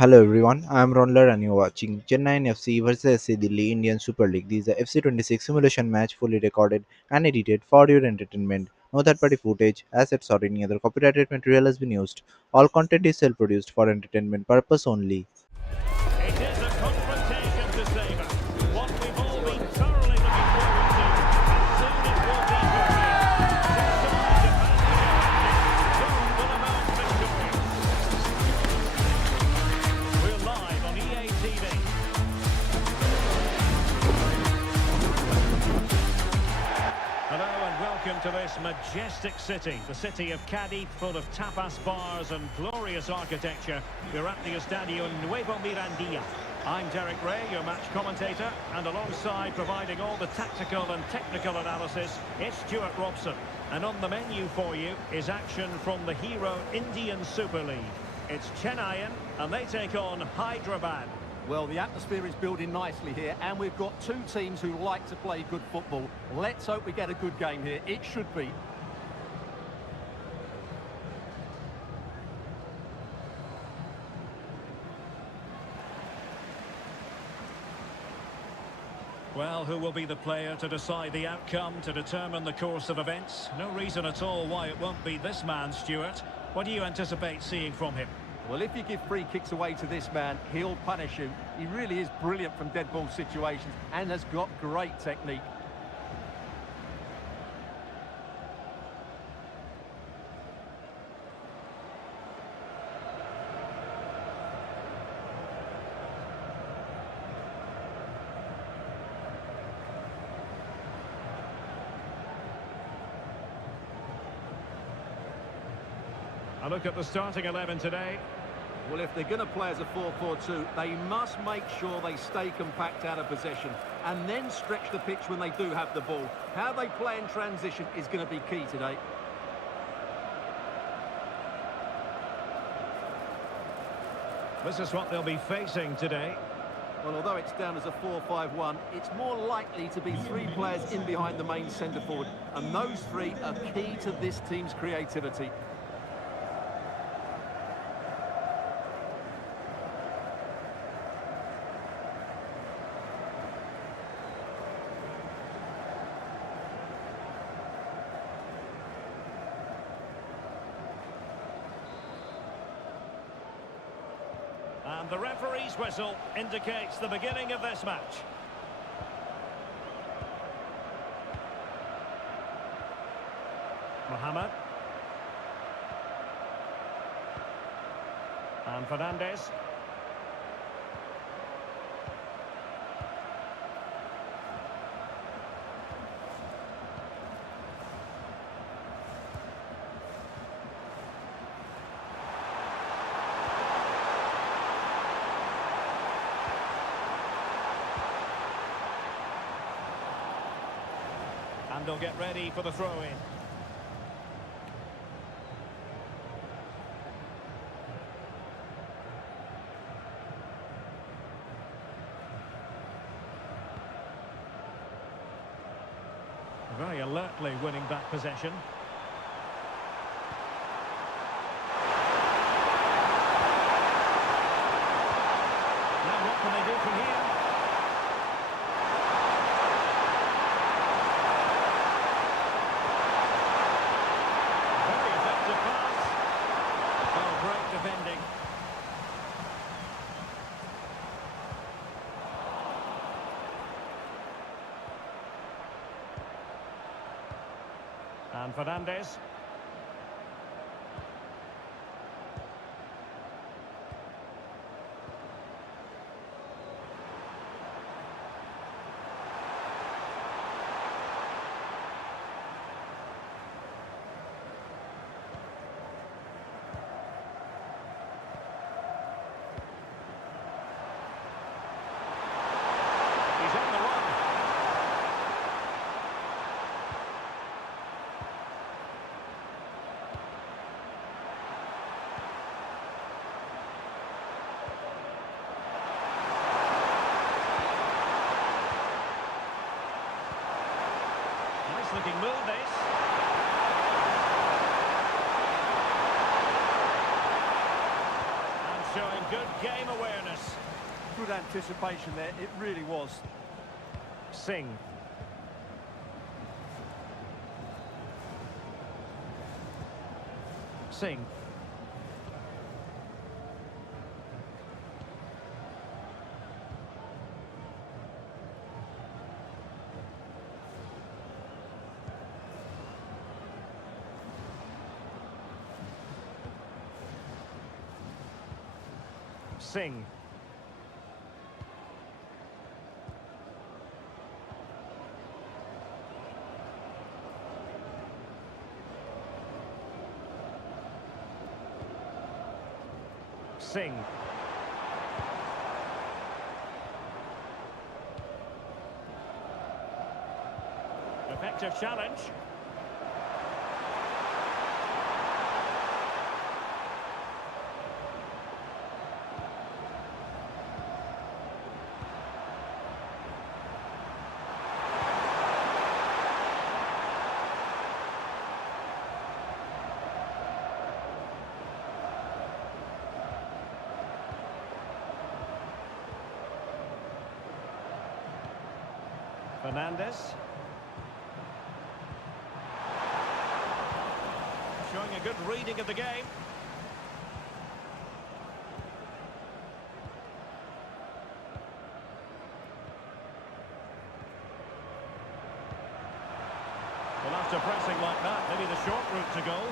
Hello everyone, I am Raundler and you are watching Chennaiyin FC versus SC Delhi Indian Super League. This is a FC 26 simulation match fully recorded and edited for your entertainment. No third party footage, assets or any other copyrighted material has been used. All content is self produced for entertainment purpose only. It is a confrontation to savour. One we've all been thoroughly looking forward to. And soon it will be happening. Two sides about to go at it. Both will emerge victorious. We're live on EA TV. Hello and welcome to this majestic city. The city of Cadiz, full of tapas bars and glorious architecture. We're at the Estadio Nuevo Mirandilla. I'm Derek Ray, your match commentator, and alongside providing all the tactical and technical analysis, it's Stuart Robson. And on the menu for you is action from the Hero Indian Super League. It's Chennaiyin, and they take on Hyderabad. Well, the atmosphere is building nicely here, and we've got two teams who like to play good football. Let's hope we get a good game here. It should be. Well, who will be the player to decide the outcome, to determine the course of events? No reason at all why it won't be this man, Stuart. What do you anticipate seeing from him? Well, if you give free kicks away to this man, he'll punish you. He really is brilliant from dead ball situations and has got great technique. A look at the starting 11 today. Well, if they're going to play as a 4-4-2, they must make sure they stay compact out of possession and then stretch the pitch when they do have the ball. How they play in transition is going to be key today. This is what they'll be facing today. Well, although it's down as a 4-5-1, it's more likely to be three players in behind the main centre forward, and those three are key to this team's creativity. And the referee's whistle indicates the beginning of this match. Mohamed. And Fernandez. And they'll get ready for the throw-in. Very alertly winning back possession. Now what can they do from here? Very effective pass. Oh, great defending. And Fernandez. He's on the run. Nice looking move this. And showing good game awareness. Good anticipation there, it really was. Singh. Singh. Singh. Singh. Effective challenge. Fernandes. Showing a good reading of the game. Well, after pressing like that, maybe the short route to goal.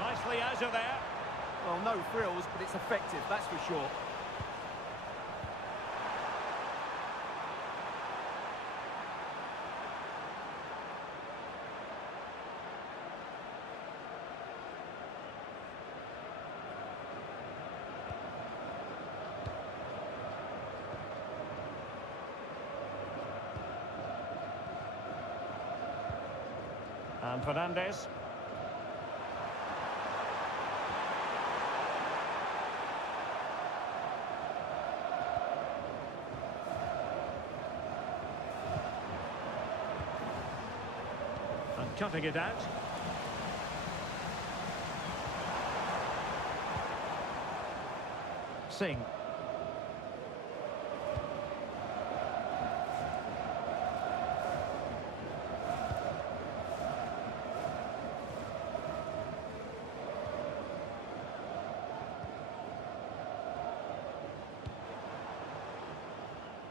Nicely out of there. Well, no frills, but it's effective, that's for sure. And Fernandes. And cutting it out. Singh.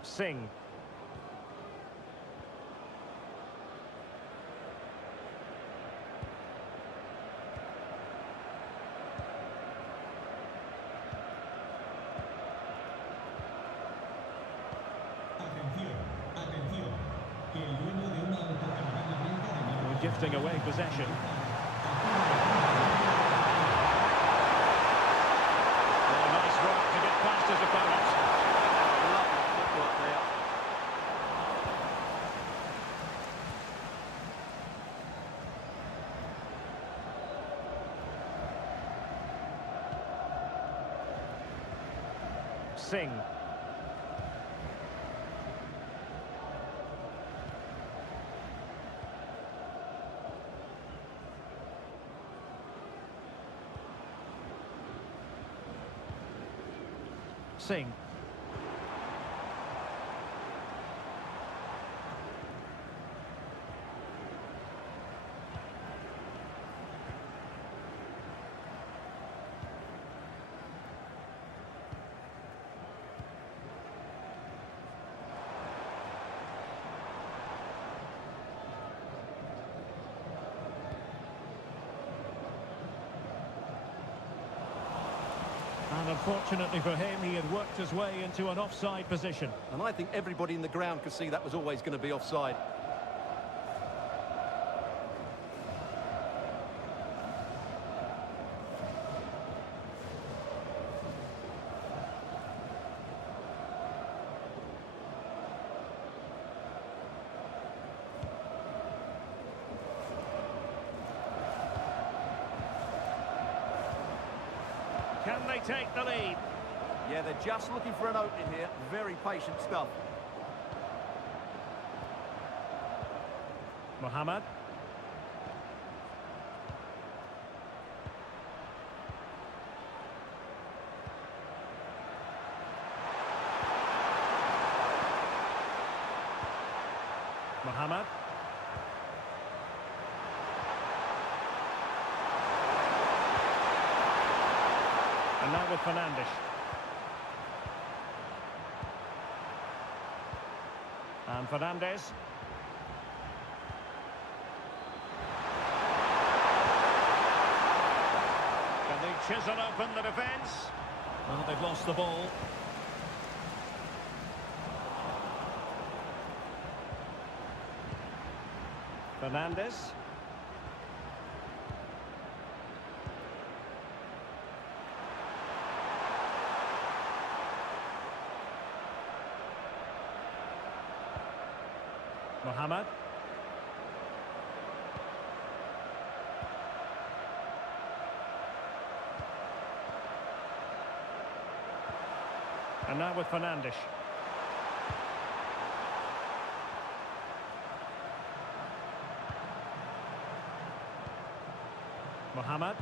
Singh. We're gifting away possession. Oh, nice work to get past his opponent. Lovely footwork there. Singh. Singh. And unfortunately for him, he had worked his way into an offside position. And I think everybody in the ground could see that was always going to be offside. Can they take the lead? Yeah, they're just looking for an opening here. Very patient stuff. Mohamed. Mohamed. And now with Fernandes. And Fernandes. Can they chisel open the defence? Well, they've lost the ball. Fernandes. Mohamed. And now with Fernandes. Mohamed.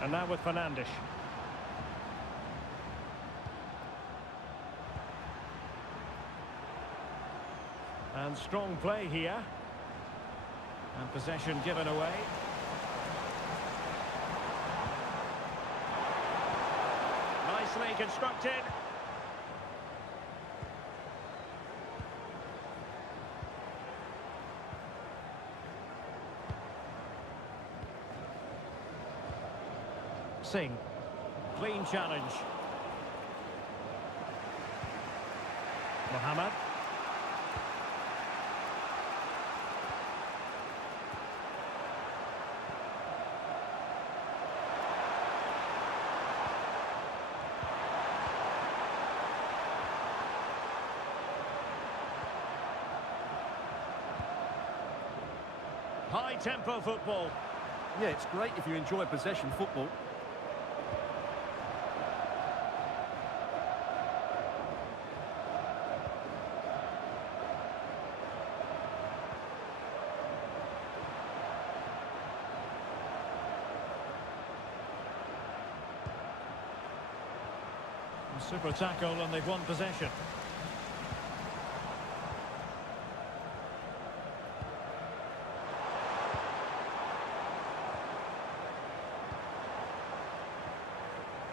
And now with Fernandes. And strong play here. And possession given away. Nicely constructed. Singh. Clean challenge. Mohamed. High-tempo football. Yeah, it's great if you enjoy possession football. Super tackle and they've won possession.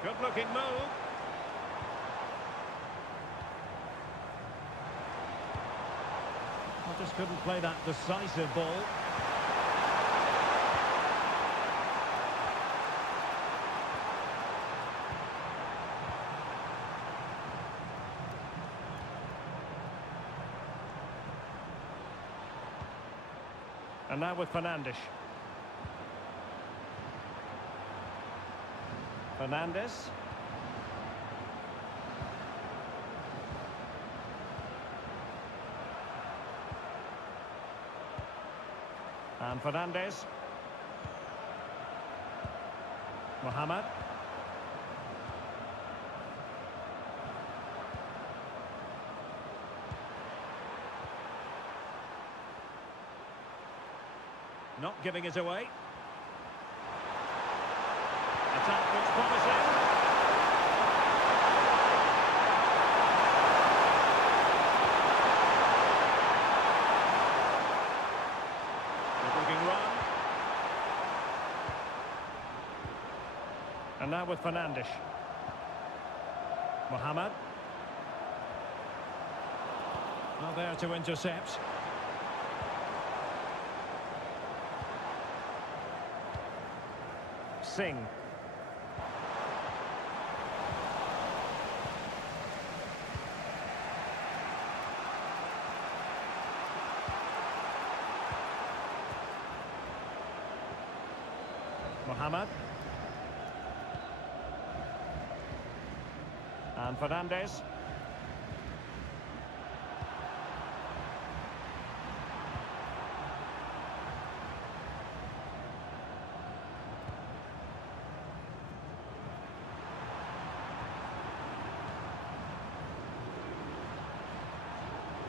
Good looking move. I just couldn't play that decisive ball. And now with Fernandes. Fernandes. And Fernandes. Mohamed. Not giving it away. Attack looks promising. Good looking run. And now with Fernandes. Mohamed. Well, there to intercept. Singh. Mohamed. And Fernandes.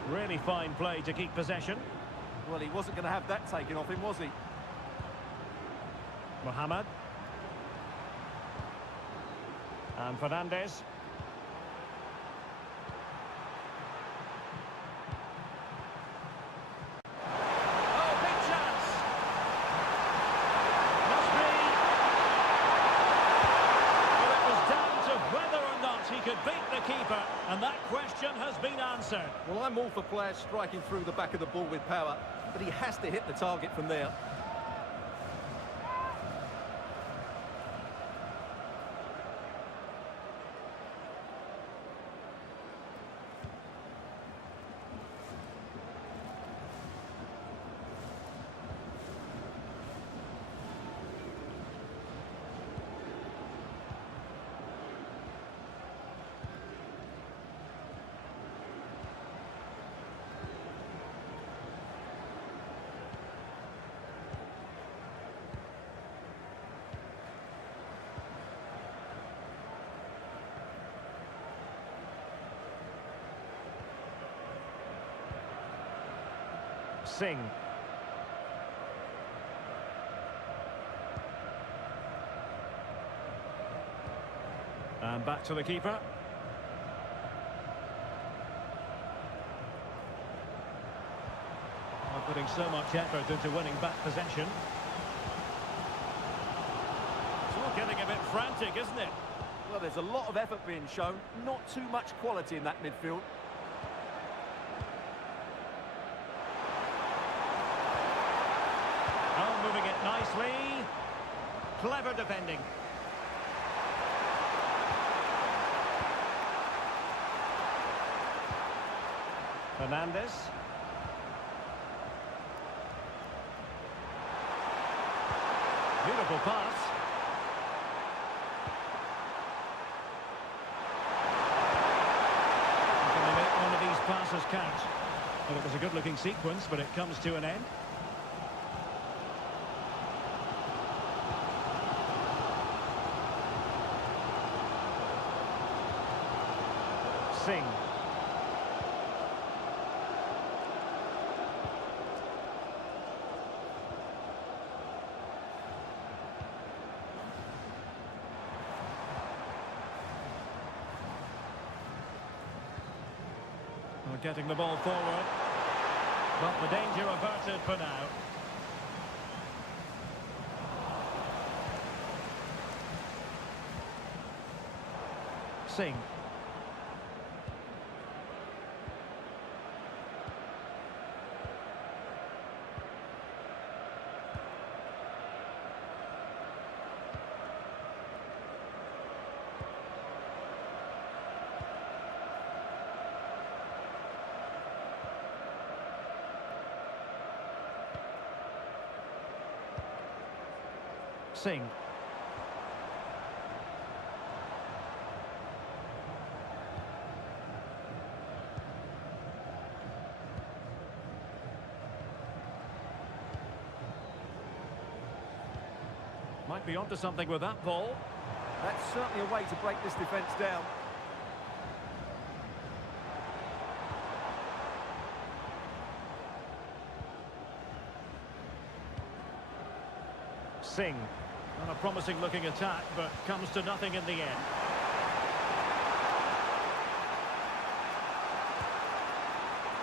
Really fine play to keep possession. Well, he wasn't going to have that taken off him, was he? Mohamed. And Fernandes. Oh, big chance! Must be. Well, it was down to whether or not he could beat the keeper, and that question has been answered. Well, I'm all for players striking through the back of the ball with power, but he has to hit the target from there. Singh. And back to the keeper. Well, putting so much effort into winning back possession. It's all getting a bit frantic, isn't it? Well, there's a lot of effort being shown, not too much quality in that midfield. Oh, moving it nicely. Clever defending. Fernandes. Beautiful pass. Can they make one of these passes count? Well, it was a good-looking sequence, but it comes to an end. Singh. Well, getting the ball forward, but the danger averted for now. Singh. Singh. Might be onto something with that ball. That's certainly a way to break this defence down. Singh. On a promising looking attack, but comes to nothing in the end.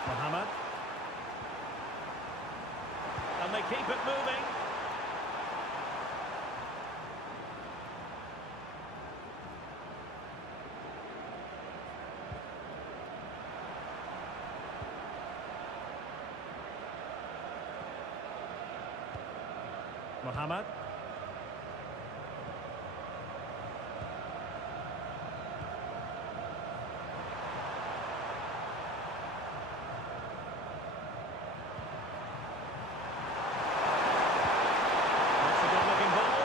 Mohamed. And they keep it moving. Mohamed. That's a good-looking ball.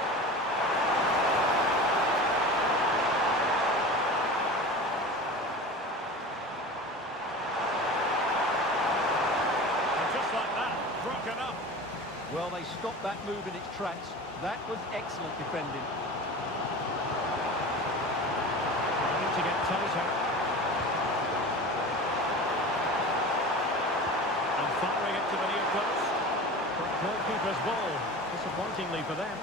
And just like that, broken up. Well, they stopped that move in its tracks. That was excellent defending. Need to get tighter. keeper's ball. Disappointingly for them.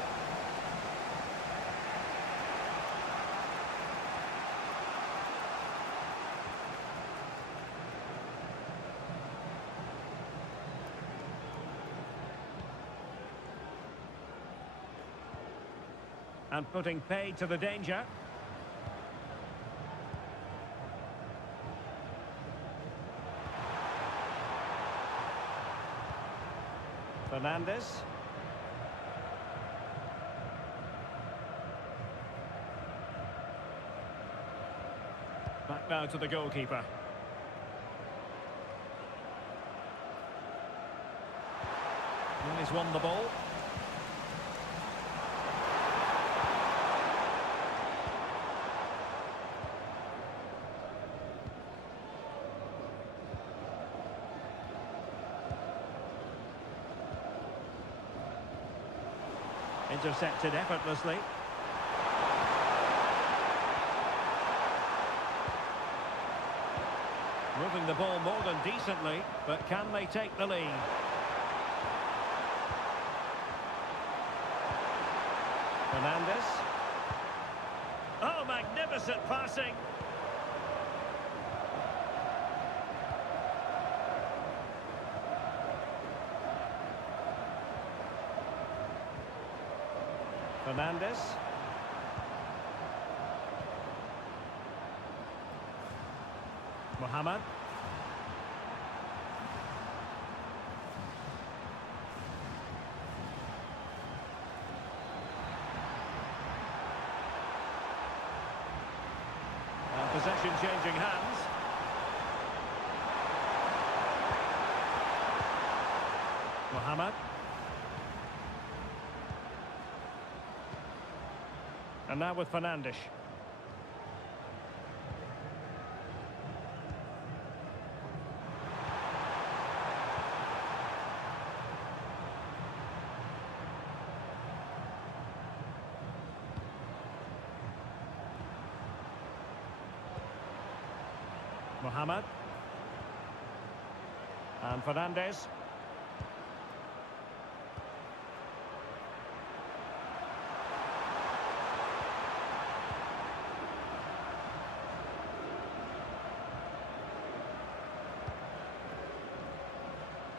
And putting paid to the danger. Fernandes. Back now to the goalkeeper. And he's won the ball. Intercepted effortlessly. Moving the ball more than decently, but can they take the lead? Fernandes. Oh, magnificent passing. Fernandes. Mohamed. And possession changing hands. Mohamed. And now with Fernandes. Mohamed. And Fernandes.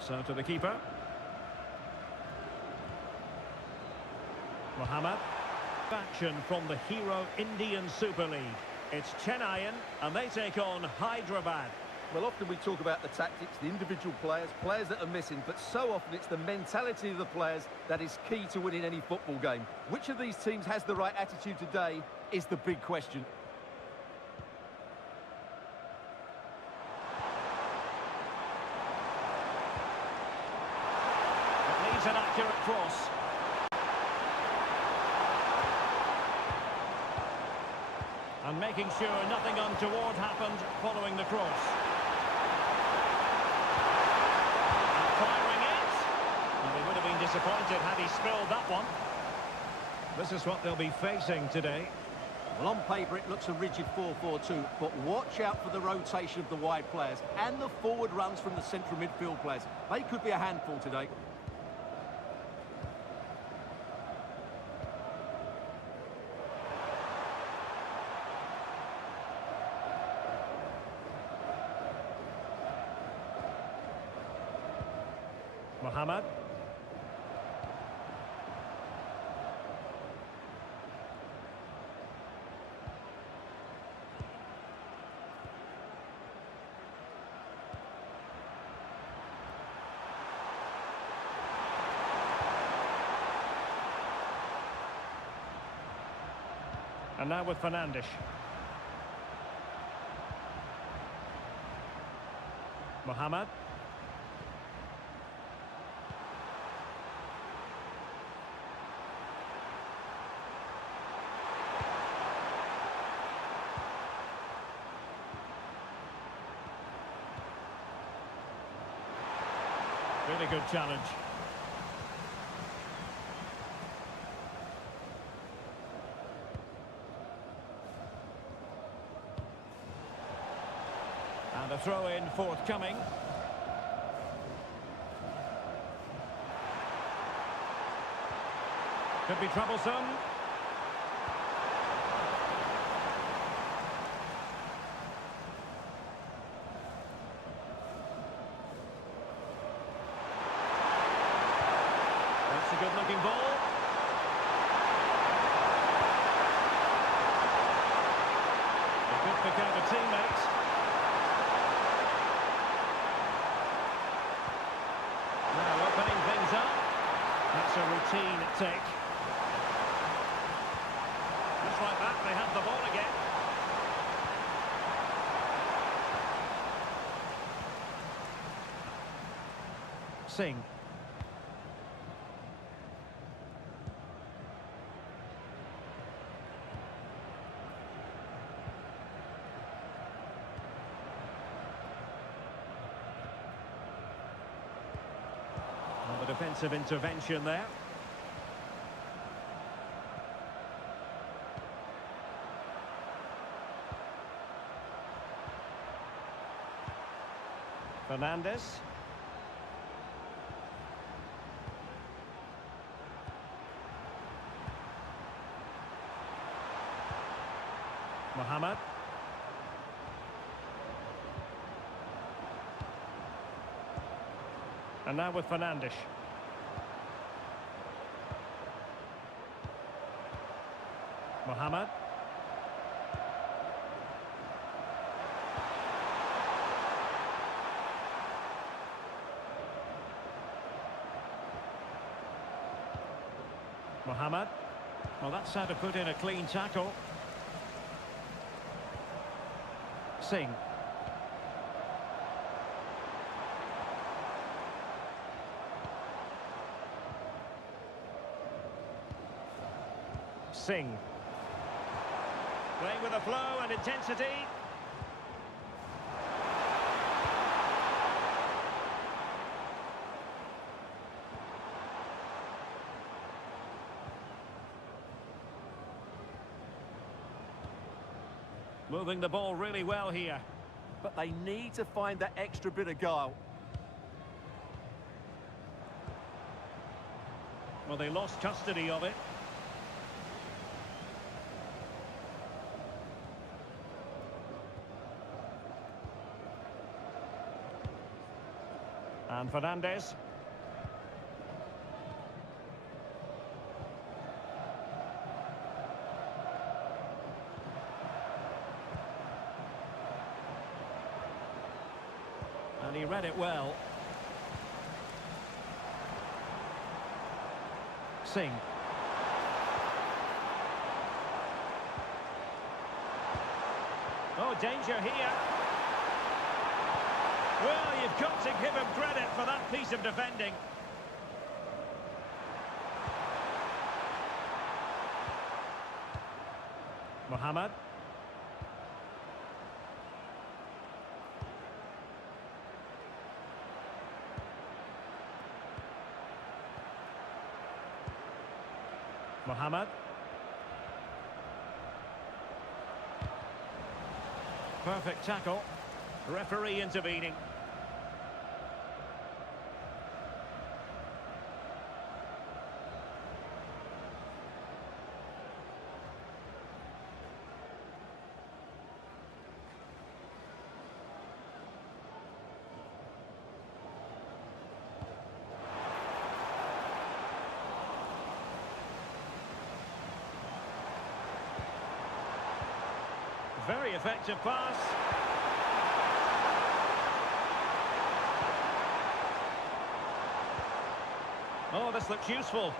So to the keeper. Mohamed. Action from the hero Indian Super League. It's Chennaiyin and they take on Hyderabad. Well, often we talk about the tactics, the individual players that are missing, but so often it's the mentality of the players that is key to winning any football game. Which of these teams has the right attitude today is the big question. It needs an accurate cross. And making sure nothing untoward happened following the cross. And firing it. And they would have been disappointed had he spilled that one. This is what they'll be facing today. Well, on paper it looks a rigid 4-4-2, but watch out for the rotation of the wide players and the forward runs from the central midfield players. They could be a handful today. Mohamed. And now with Fernandes. Mohamed. Really good challenge. And a throw-in forthcoming. Could be troublesome. That's a good-looking ball. It could pick out a teammate. Now opening things up. That's a routine take. Just like that, they have the ball again. Singh. Well, the defensive intervention there. Fernandes. Mohamed. And now with Fernandes. Mohamed. Mohamed. Well, that's how to put in a clean tackle. Singh. Singh. Playing with a flow and intensity. Moving the ball really well here. But they need to find that extra bit of guile. Well, they lost custody of it. And Fernandes. And he read it well. Singh. Oh, danger here. Well, you've got to give him credit for that piece of defending. Mohamed. Mohamed. Perfect tackle. Referee intervening. Very effective pass. Oh, this looks useful.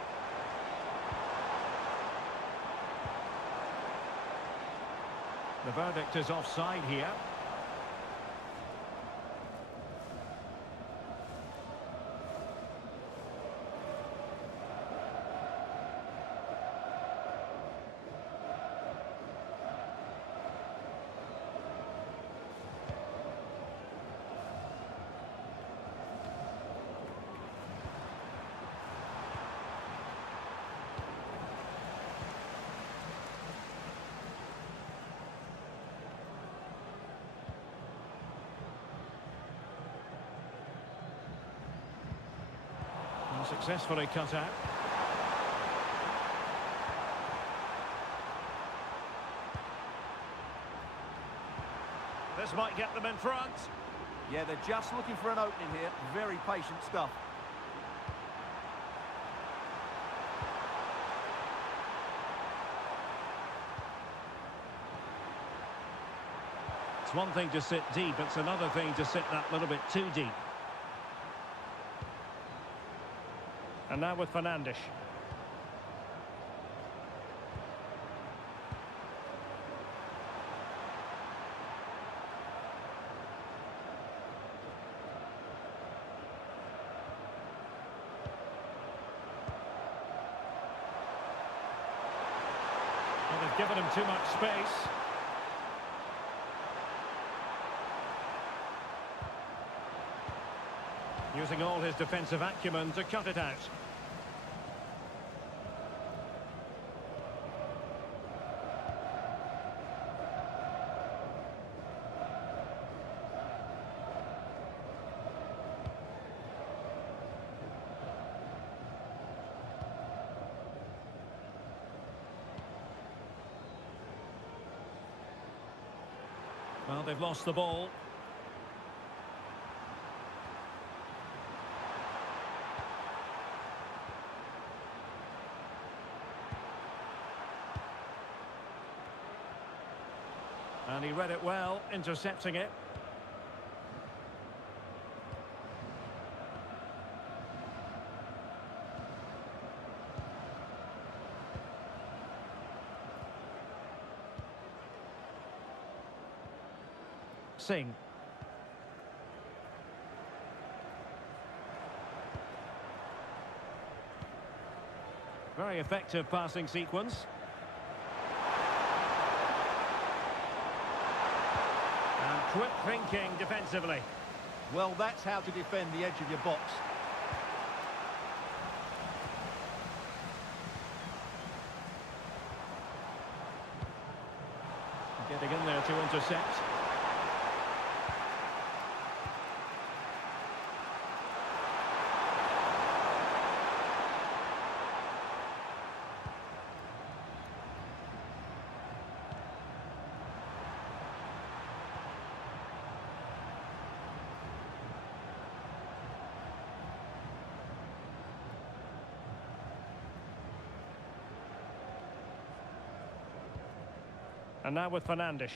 The verdict is offside here. And successfully cut out. might get them in front. Yeah, they're just looking for an opening here. Very patient stuff. It's one thing to sit deep, it's another thing to sit that little bit too deep. And now with Fernandes. Well, they've given him too much space. Using all his defensive acumen to cut it out. Well, they've lost the ball. And he read it well, intercepting it. Singh. Very effective passing sequence. And quick thinking defensively. Well, that's how to defend the edge of your box. Getting in there to intercept. And now with Fernandes.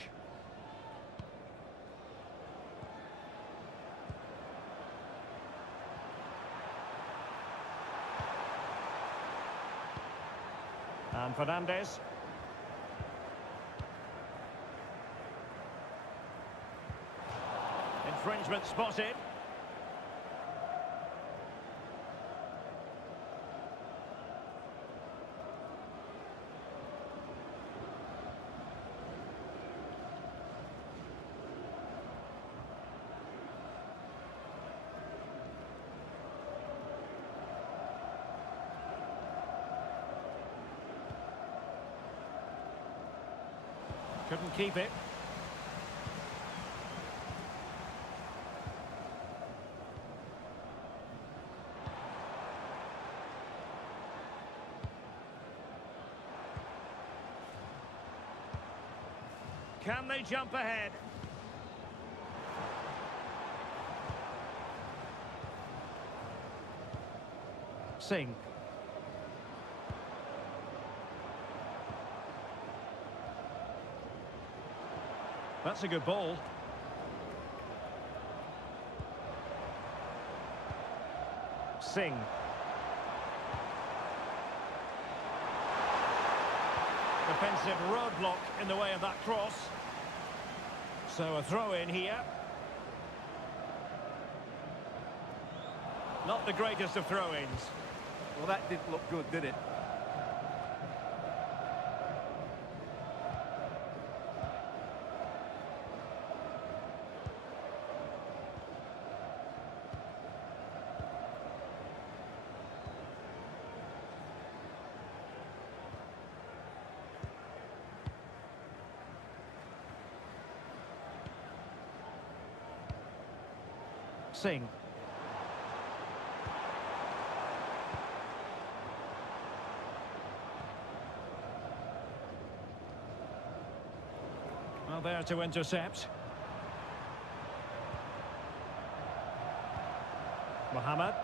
And Fernandes. Infringement spotted. Couldn't keep it. Can they jump ahead? Singh. That's a good ball. Singh. Defensive roadblock in the way of that cross. So a throw in here. Not the greatest of throw-ins. Well, that didn't look good, did it? Singh. Well, there to intercept. Mohamed.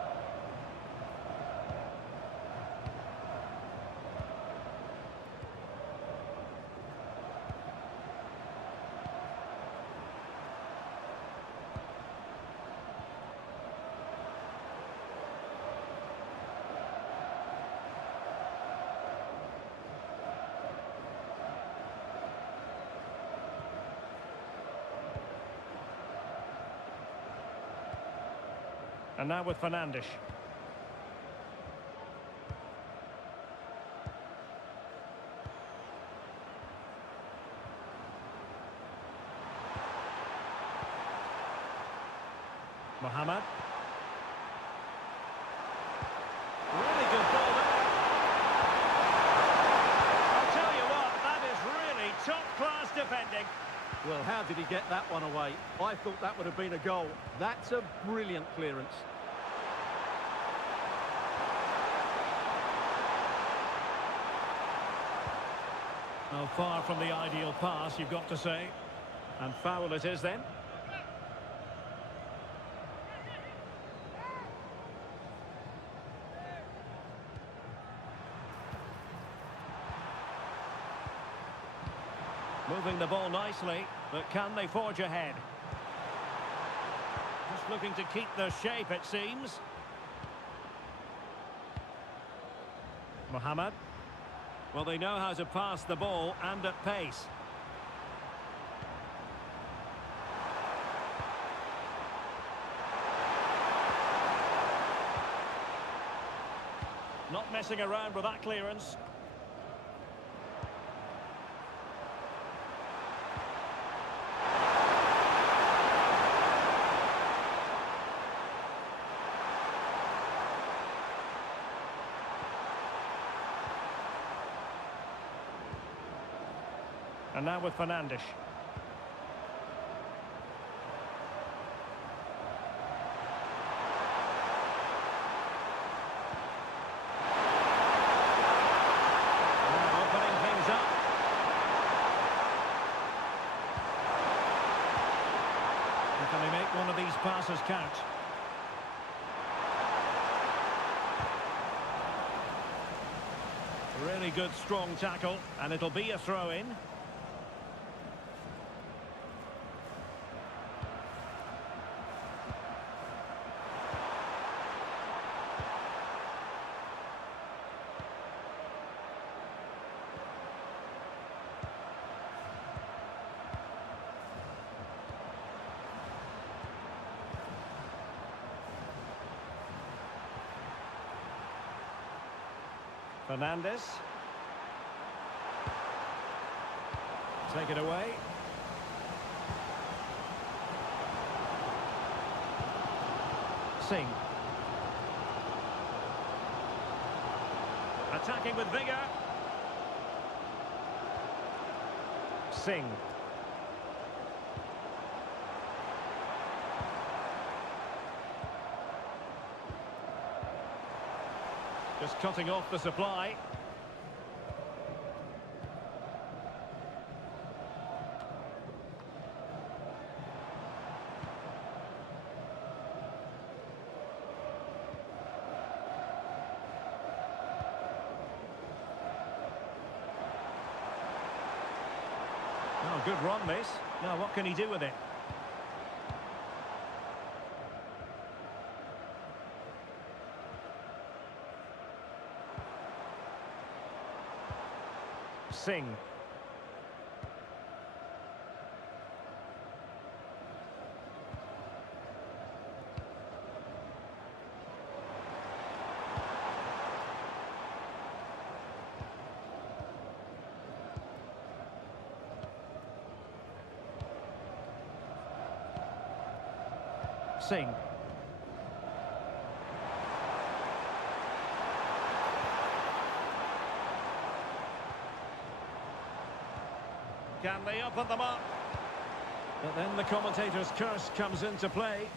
And now with Fernandes. Mohamed. Really good ball there. I'll tell you what, that is really top-class defending. Well, how did he get that one away? I thought that would have been a goal. That's a brilliant clearance. Oh, far from the ideal pass, you've got to say. And foul it is then. Moving the ball nicely, but can they forge ahead? Just looking to keep their shape, it seems. Mohamed. Well, they know how to pass the ball and at pace. Not messing around with that clearance. And now with Fernandes. Now opening things up. And can they make one of these passes count? Really good strong tackle, and it'll be a throw-in. Fernandes. Take it away. Singh. Attacking with vigour. Singh. Just cutting off the supply. Oh, good run, this. Now, what can he do with it? Singh. Singh. Can they open them up? But then the commentator's curse comes into play.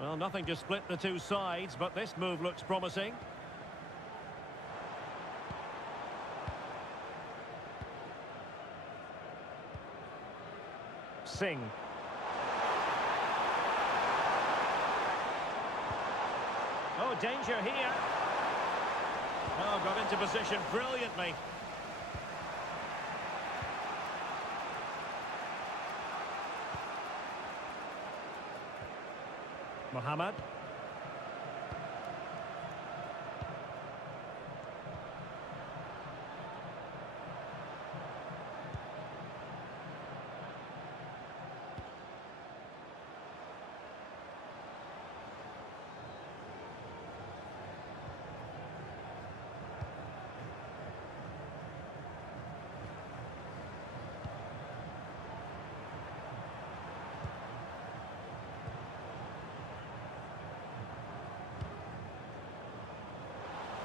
Well, nothing to split the two sides, but this move looks promising. Singh. Oh, danger here. Oh, got into position brilliantly. Mohamed.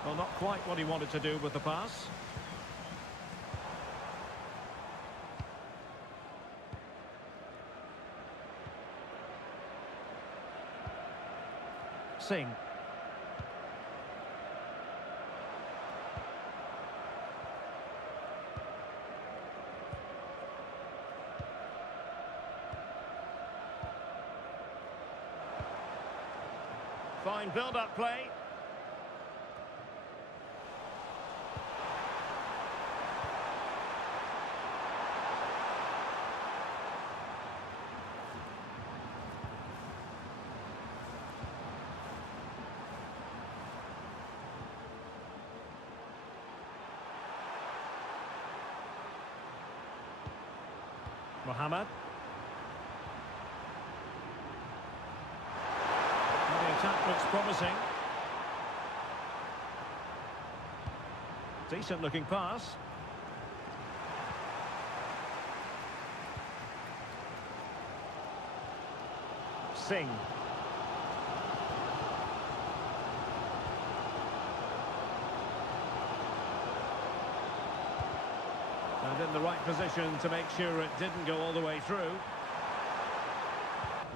Well, not quite what he wanted to do with the pass. Singh. Fine build-up play. Mohamed. Well, the attack looks promising. Decent looking pass. Singh. And in the right position to make sure it didn't go all the way through.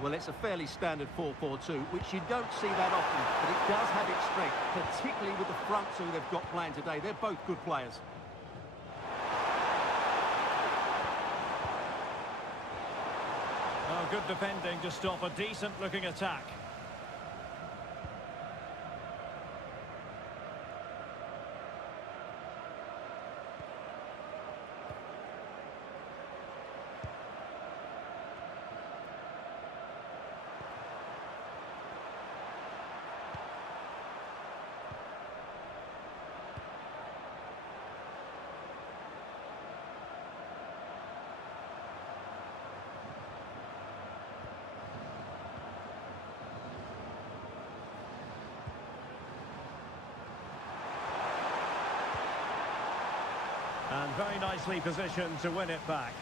Well, it's a fairly standard 4-4-2, which you don't see that often, but it does have its strength, particularly with the front two they've got playing today. They're both good players. Oh, good defending to stop a decent-looking attack. And very nicely positioned to win it back.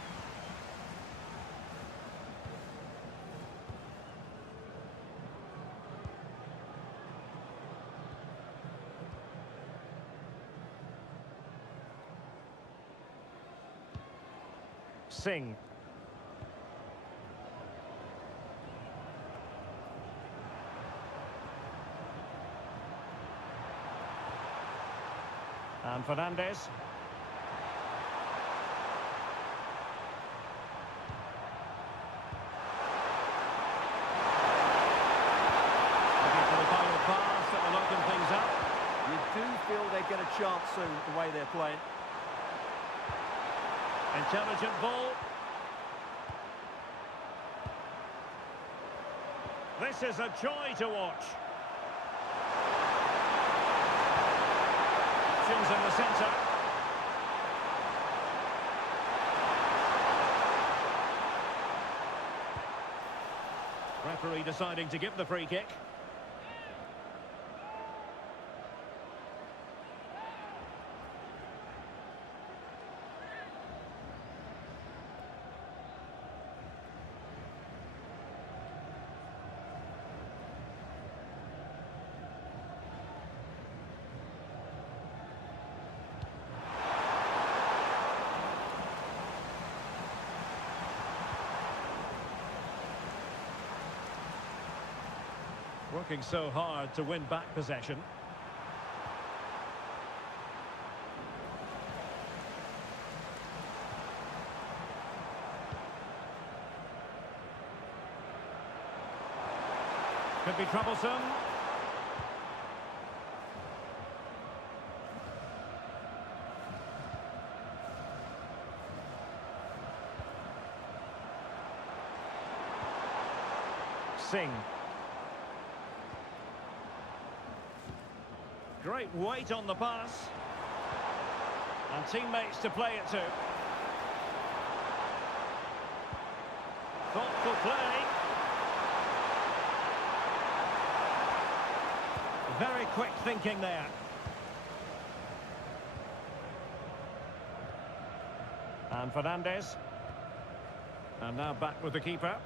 Singh. And Fernandes. You do feel they get a chance soon, the way they're playing. Intelligent ball. This is a joy to watch. Options in the centre. Referee deciding to give the free kick. Working so hard to win back possession. Could be troublesome. Singh. Great weight on the pass. And teammates to play it to. Thoughtful play. Very quick thinking there. And Fernandez. And now back with the keeper.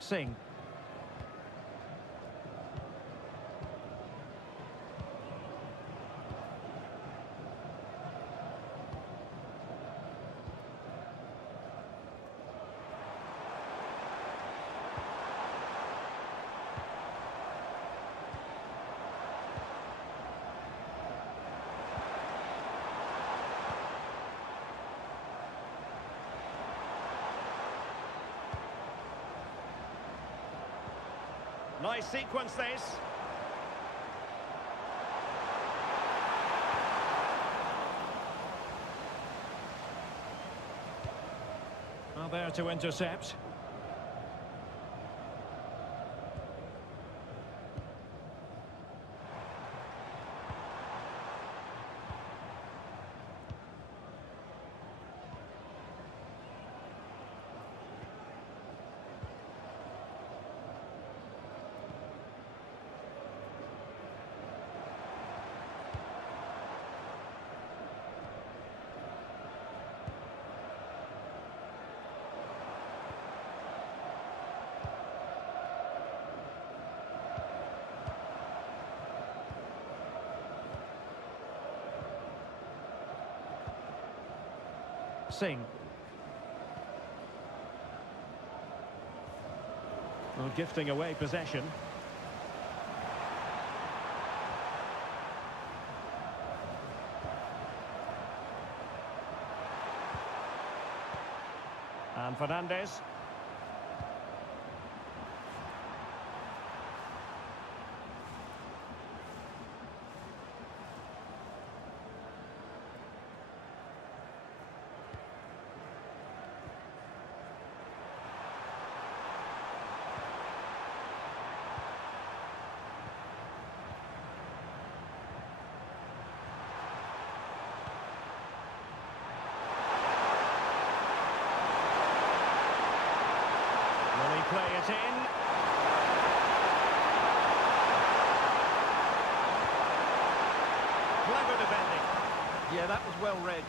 Singh. Nice sequence this. Well, there to intercept. Singh. Well, gifting away possession. And Fernandez. Play it in. Clever defending. Yeah, that was well read.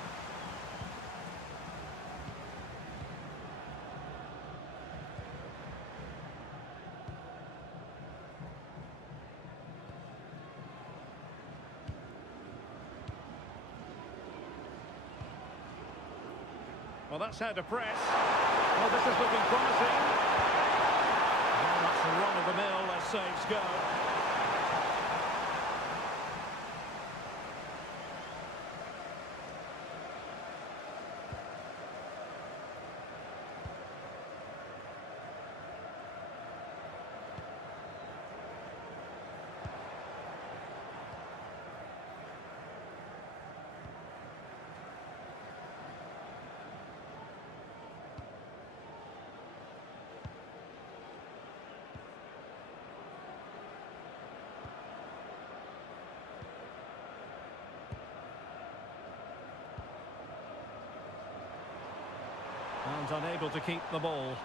Well, that's how to press. Well, this is looking promising. That's the run-of-the-mill as saves go. And unable to keep the ball.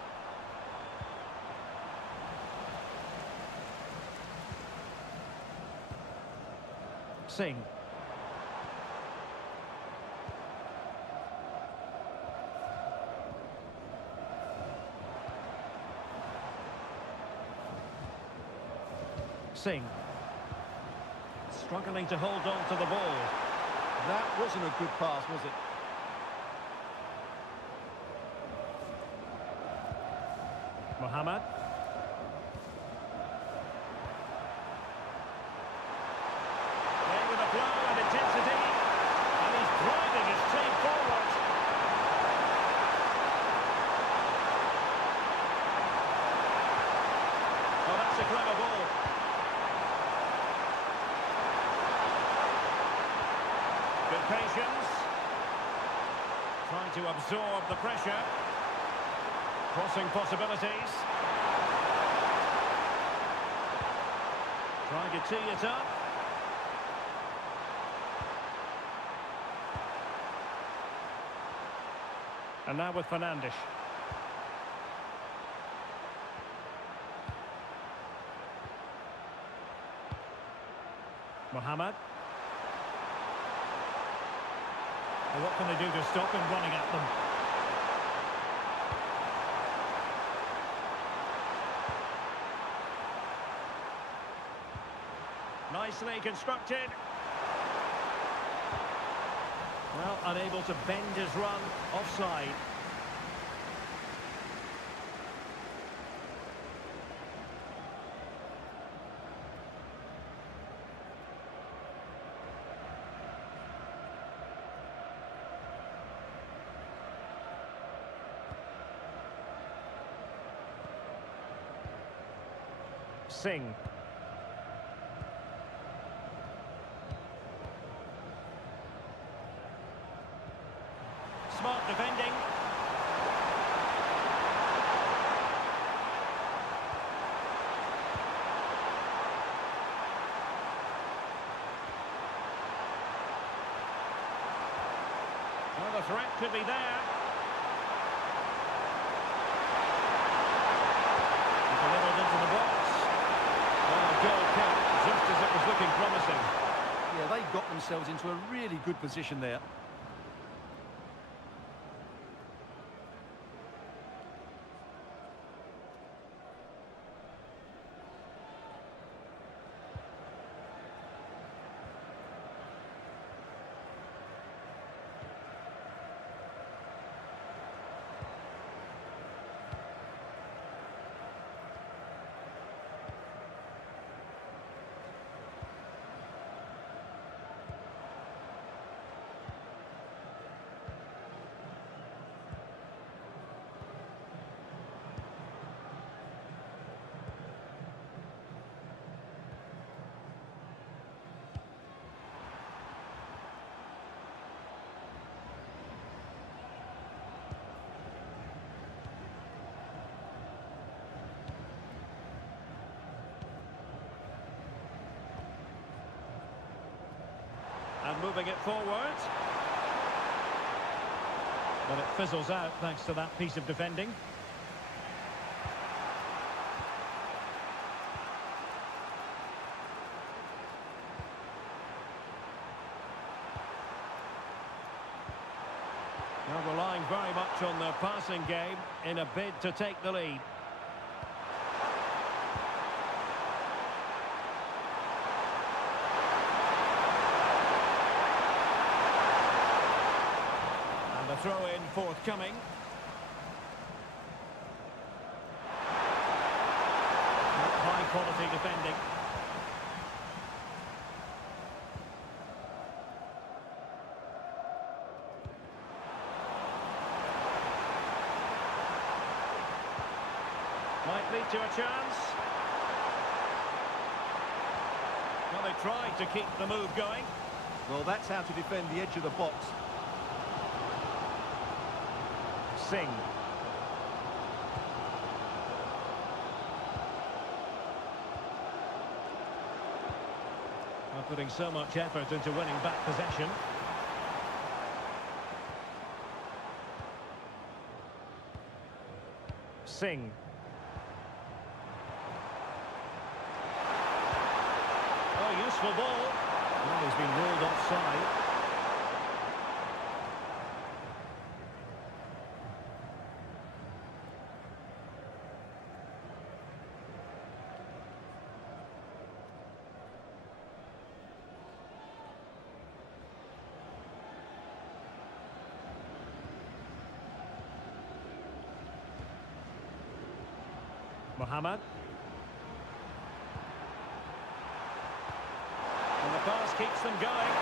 Singh. Singh. Struggling to hold on to the ball. That wasn't a good pass, was it? Mohamed. Playing with a flow and intensity. And he's driving his team forward. Oh, that's a clever ball. Good patience. Trying to absorb the pressure. Crossing possibilities. Trying to tee it up. And now with Fernandes. Mohamed. Well, what can they do to stop him running at them? Nicely constructed. Well, unable to bend his run. Offside. Singh. Smart defending. Well, the threat could be there. Delivered into the box. Oh, goal kick, just as it was looking promising. Yeah, they got themselves into a really good position there. And moving it forward. But it fizzles out thanks to that piece of defending. Now relying very much on their passing game in a bid to take the lead. The throw-in forthcoming. High-quality defending. Might lead to a chance. Well, they tried to keep the move going. Well, that's how to defend the edge of the box. Singh. Well, putting so much effort into winning back possession. Singh. Oh, useful ball. Well, he's been ruled offside. Mohamed. And the pass keeps them going.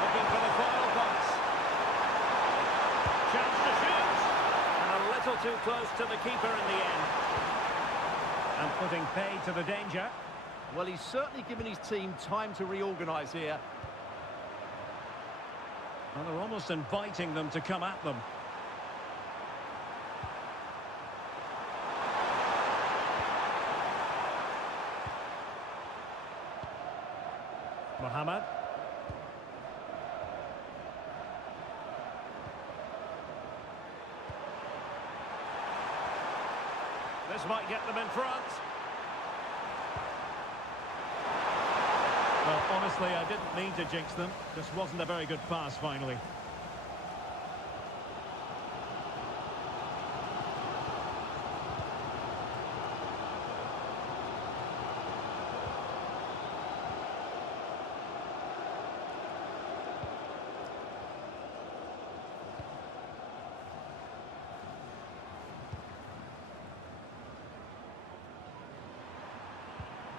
Looking for the final pass. Chance to shoot. And a little too close to the keeper in the end. And putting pay to the danger. Well, he's certainly given his team time to reorganise here. Well, they're almost inviting them to come at them. Mohamed. This might get them in front. Well, honestly, I didn't mean to jinx them. Just wasn't a very good pass, finally.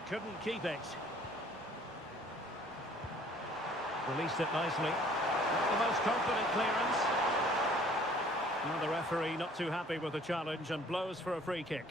Couldn't keep it. Released it nicely. Not the most confident clearance. Now the referee not too happy with the challenge and blows for a free kick.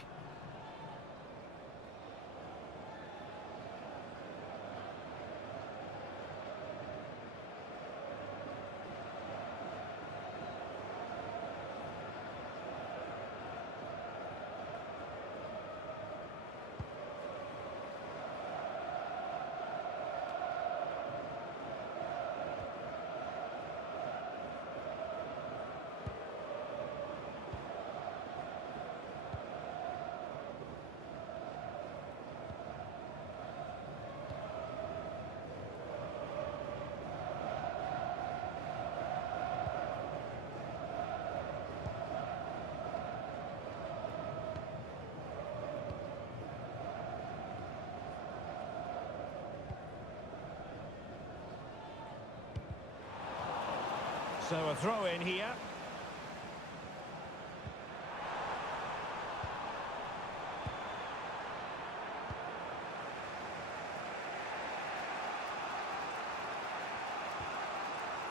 So a throw in here.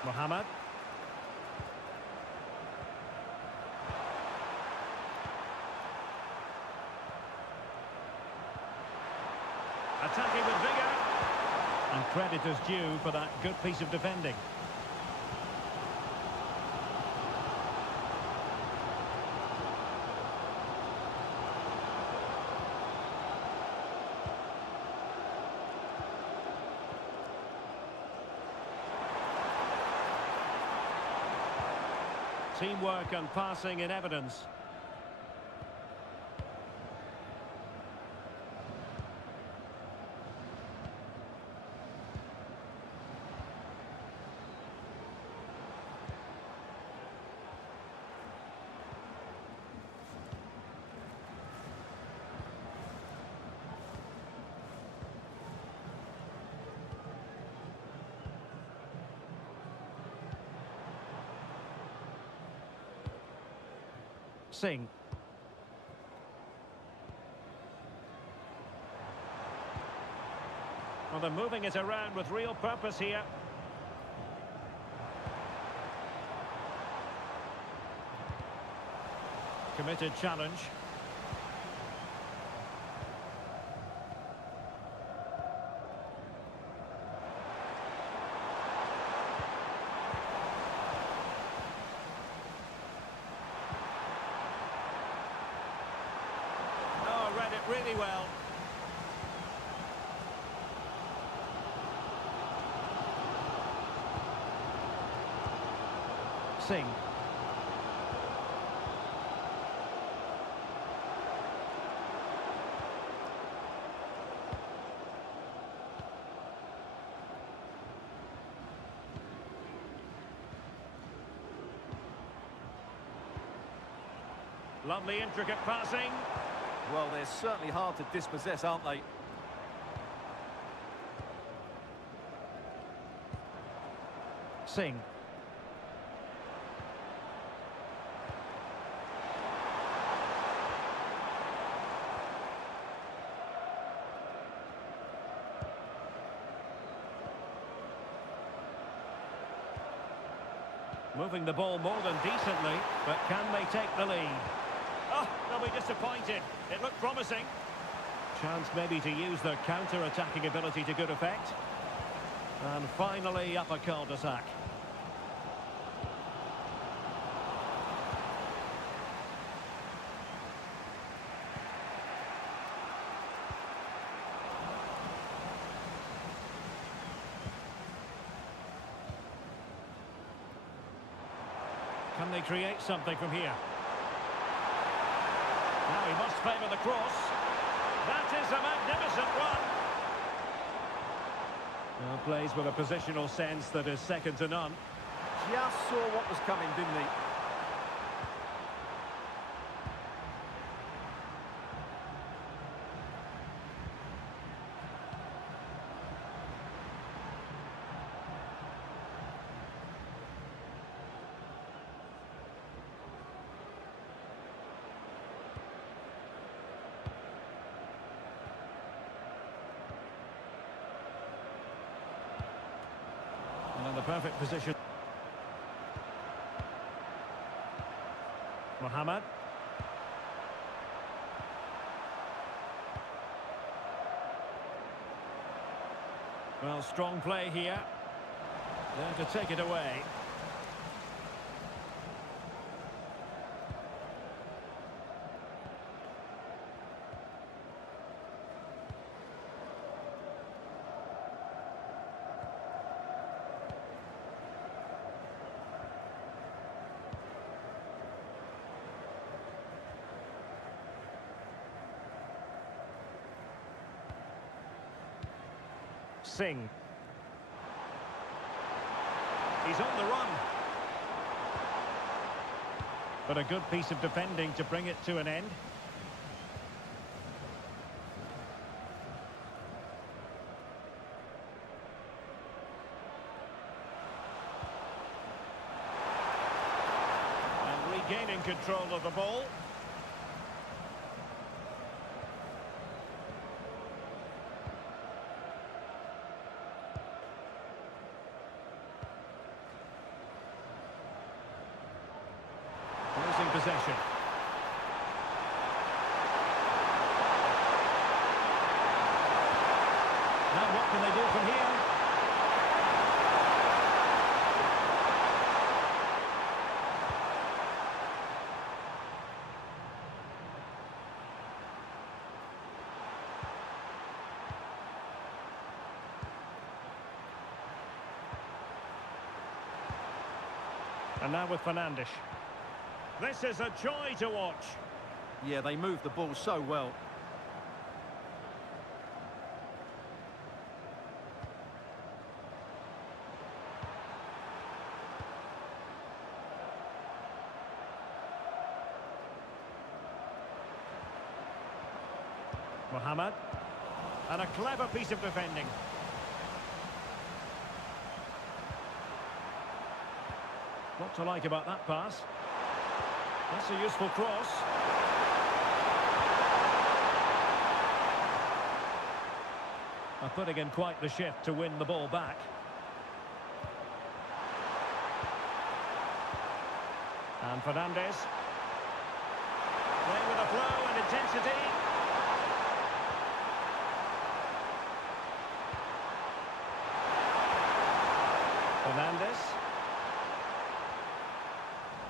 Mohamed. Attacking with vigour. And credit is due for that good piece of defending. Teamwork and passing in evidence. Singh. Well, they're moving it around with real purpose here. Committed challenge. Read it really well. Singh. Lovely intricate passing. Well, they're certainly hard to dispossess, aren't they? Singh. Moving the ball more than decently, but can they take the lead? Oh, they'll be disappointed. It looked promising. Chance maybe to use their counter-attacking ability to good effect. And finally up a cul-de-sac. Can they create something from here? Now he must favour the cross. That is a magnificent run. Well, plays with a positional sense that is second to none. Just saw what was coming, didn't he? And in the perfect position. Mohamed. Well, strong play here. There to take it away. Singh. He's on the run. But a good piece of defending to bring it to an end. And regaining control of the ball. Losing possession. Now what can they do from here? And now with Fernandes. This is a joy to watch. Yeah, they moved the ball so well. Mohamed. And a clever piece of defending. What to like about that pass? That's a useful cross. Are putting in quite the shift to win the ball back. And Fernandes. Playing with a flow and intensity. Fernandes.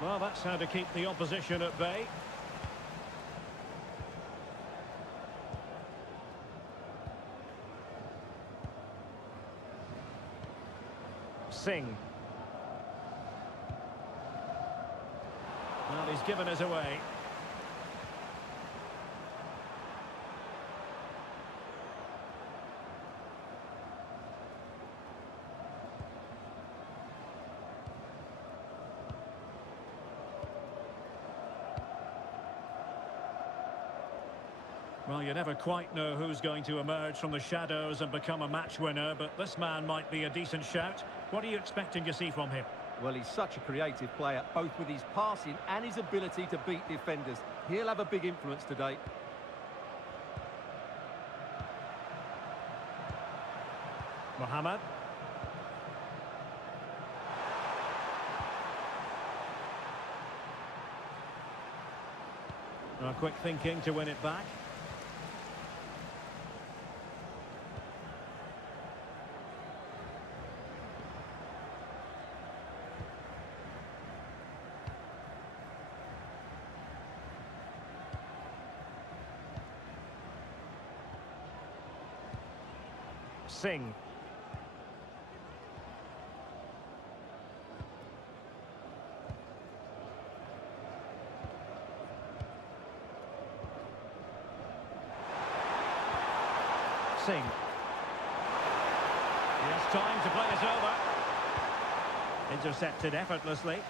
Well, that's how to keep the opposition at bay. Singh. Well, he's given us away. Well, you never quite know who's going to emerge from the shadows and become a match winner, but this man might be a decent shout. What are you expecting to see from him? Well, he's such a creative player, both with his passing and his ability to beat defenders. He'll have a big influence today. Mohamed. Quick thinking to win it back. Singh. Singh. He has time to play it over. Intercepted effortlessly.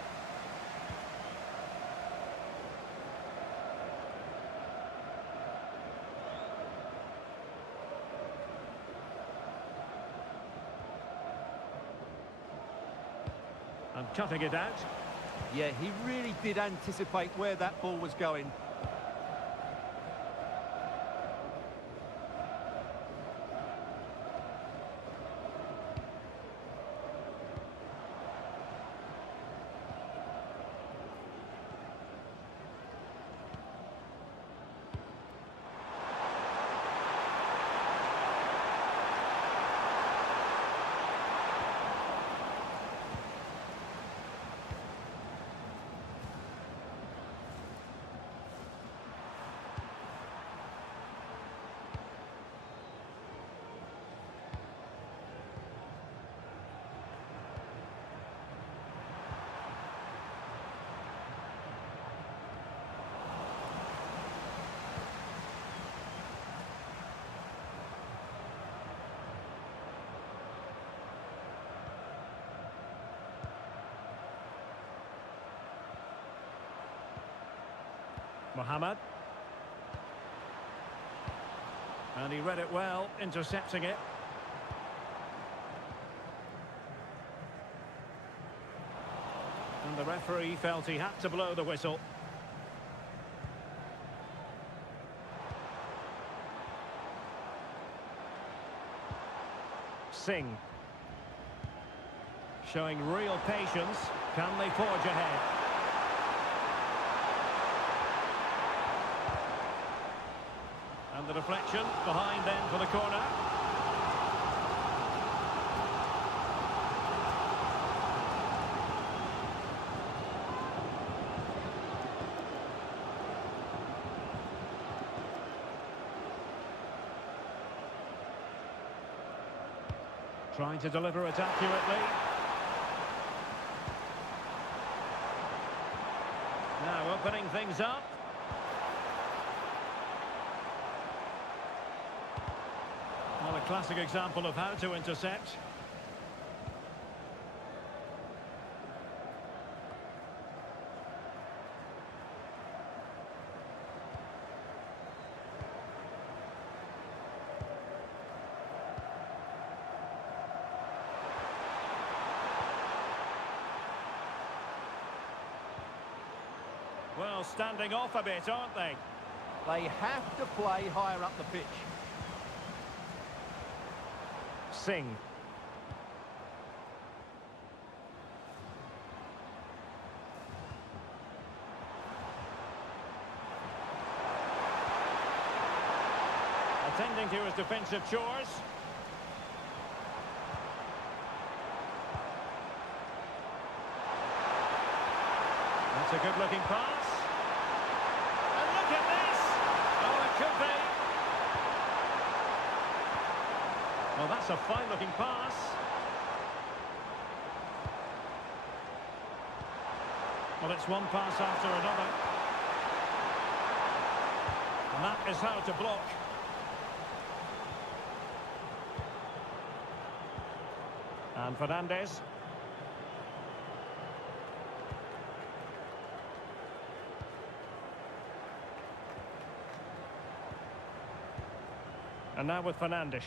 And cutting it out. Yeah, he really did anticipate where that ball was going. Mohammed. And he read it well, intercepting it. And the referee felt he had to blow the whistle. Singh. Showing real patience. Can they forge ahead? And the deflection behind then for the corner. Trying to deliver it accurately. Now opening things up. Well, a classic example of how to intercept. Well, standing off a bit, aren't they? They have to play higher up the pitch. Singh. Attending to his defensive chores. That's a good-looking pass. And look at this! Oh, it could be. Well, that's a fine-looking pass. Well, it's one pass after another. And that is how to block. And Fernandes. And now with Fernandes.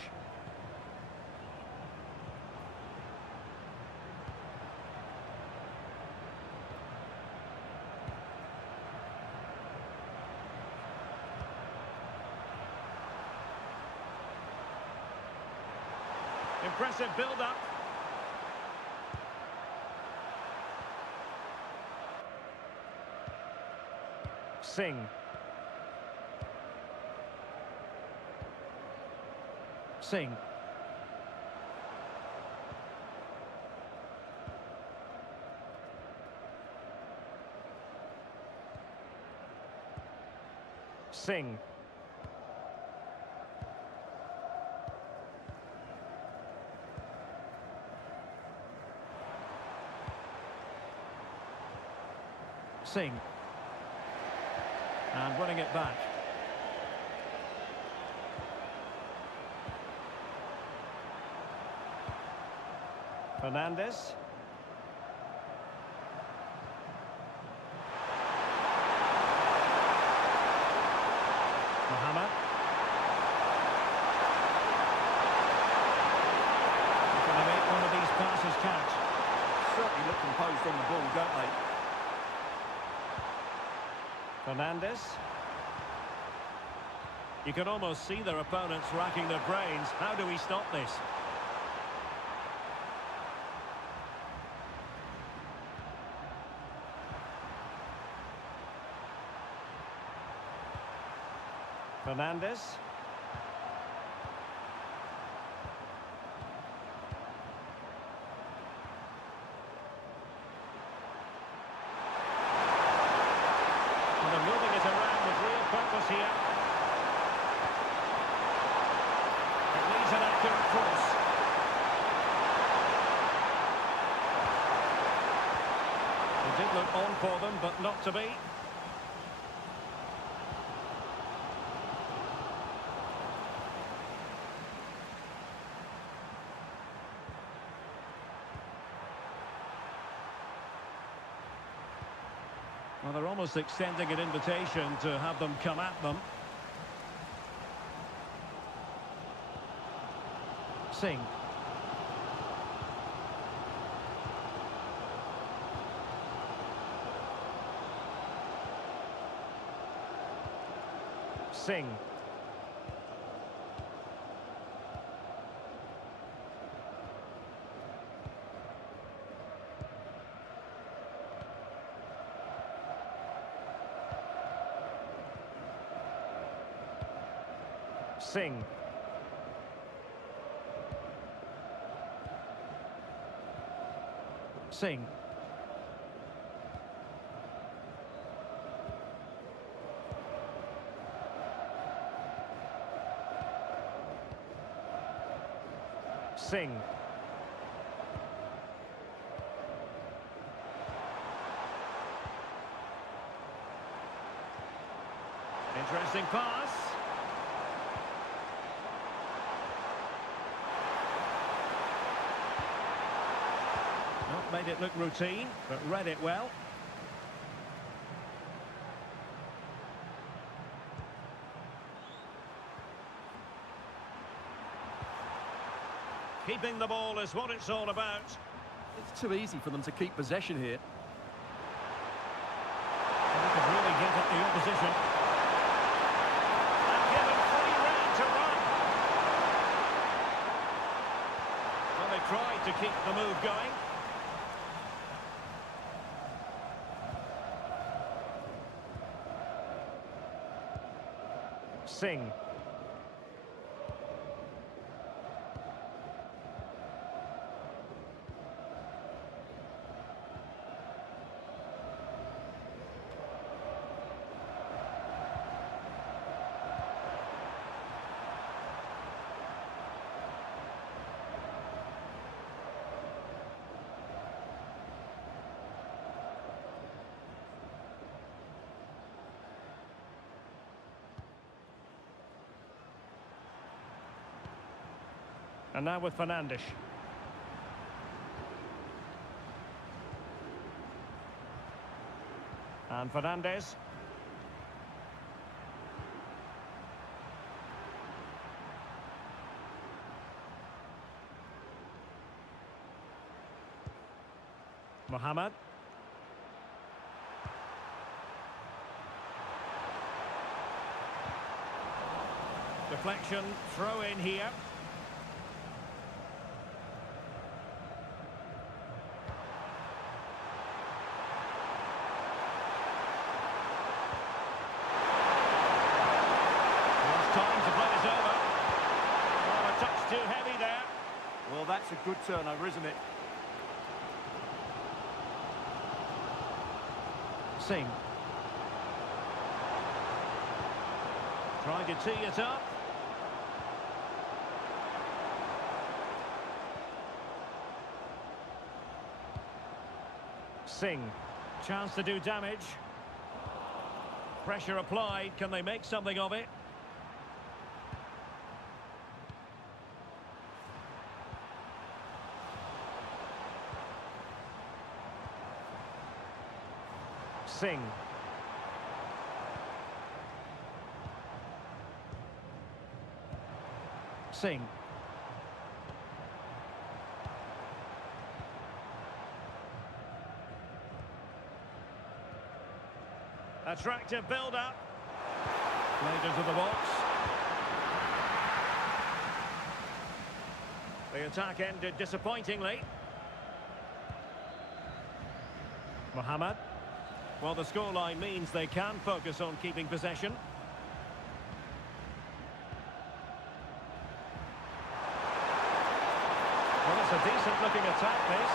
Impressive build-up. Singh. Singh. Singh. Singh. And winning it back. Fernandes. Mohamed. Can they make one of these passes catch? Certainly look composed on the ball, don't they? Fernandes. You can almost see their opponents racking their brains. How do we stop this? Fernandes. And they're moving it around with real purpose here. It needs an accurate cross. It did look on for them, but not to be. Well, they're almost extending an invitation to have them come at them. Singh. Singh. Singh. Singh. Singh. Interesting pass. Not made it look routine, but read it well. Keeping the ball is what it's all about. It's too easy for them to keep possession here. And they could really get at the opposition. And given free rein to run. Well, they tried to keep the move going. Singh. And now with Fernandes. And Fernandes. Mohamed. Deflection, throw in here. Time to play this over. Oh, a touch That's a good turnover, isn't it? Singh. Trying to tee it up. Singh. Chance to do damage. Pressure applied. Can they make something of it? Singh. Singh. Attractive build-up. Played into the box. The attack ended disappointingly. Mohammed. Well, the scoreline means they can focus on keeping possession. Well, it's a decent-looking attack, this.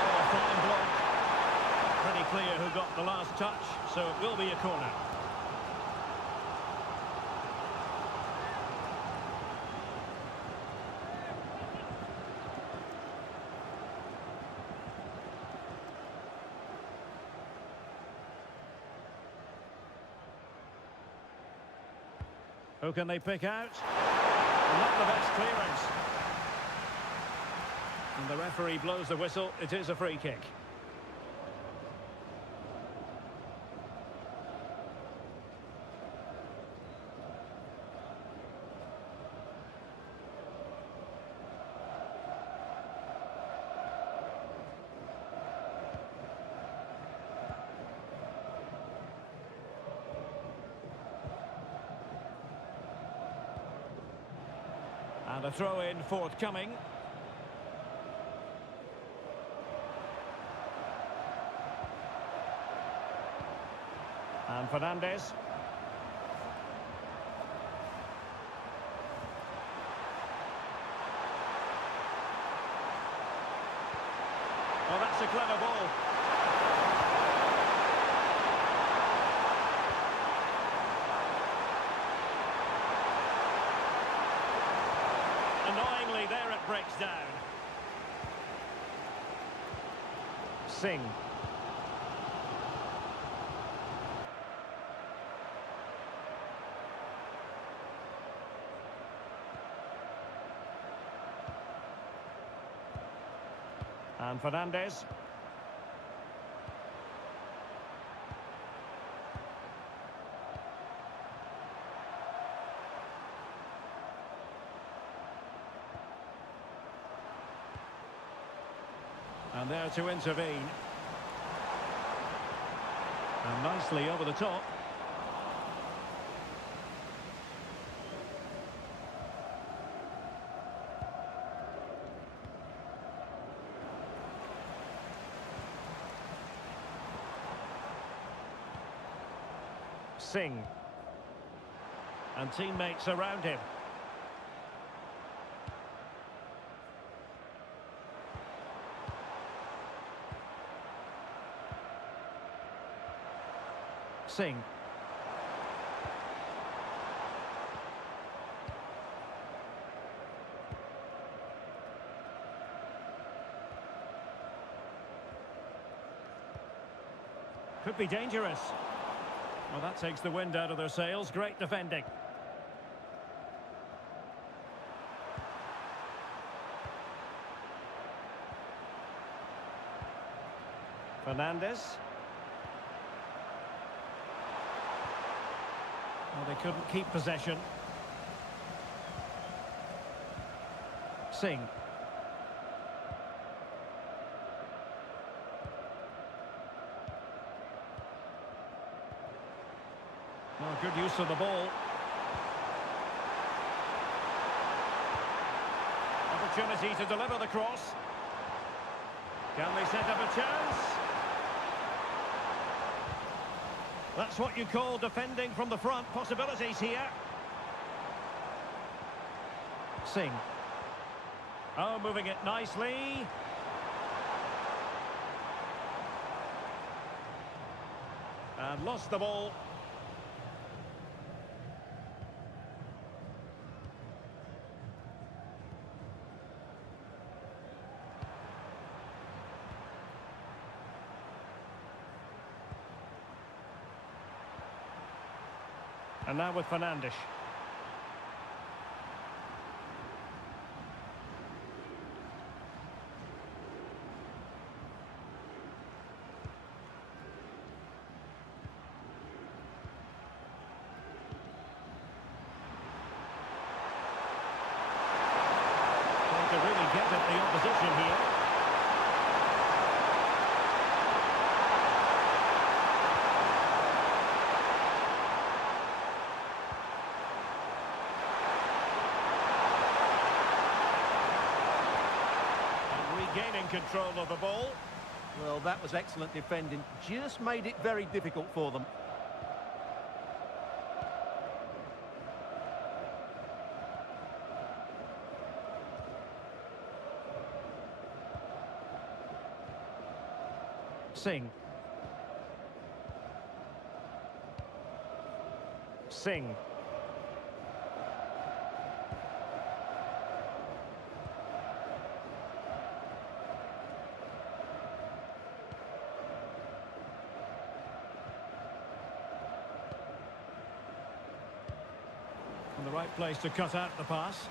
Oh, a fine block. Pretty clear who got the last touch, so it will be a corner. Who can they pick out? Not the best clearance. And the referee blows the whistle. It is a free kick. And a throw-in forthcoming. And Fernandes. Well, that's a clever ball. Annoyingly, there it breaks down. Singh. And Fernandes. And there to intervene. And nicely over the top. Singh. And teammates around him. Singh. Could be dangerous. Well, that takes the wind out of their sails. Great defending. Fernandes. Well, they couldn't keep possession. Singh. Well, good use of the ball. Opportunity to deliver the cross. Can they set up a chance? That's what you call defending from the front. Possibilities here. Singh. Oh, moving it nicely. And lost the ball. And now with Fernandes. Trying to really get at the opposition here. And regaining control of the ball. Well, that was excellent defending. Just made it very difficult for them. Singh. Singh. In the right place to cut out the pass.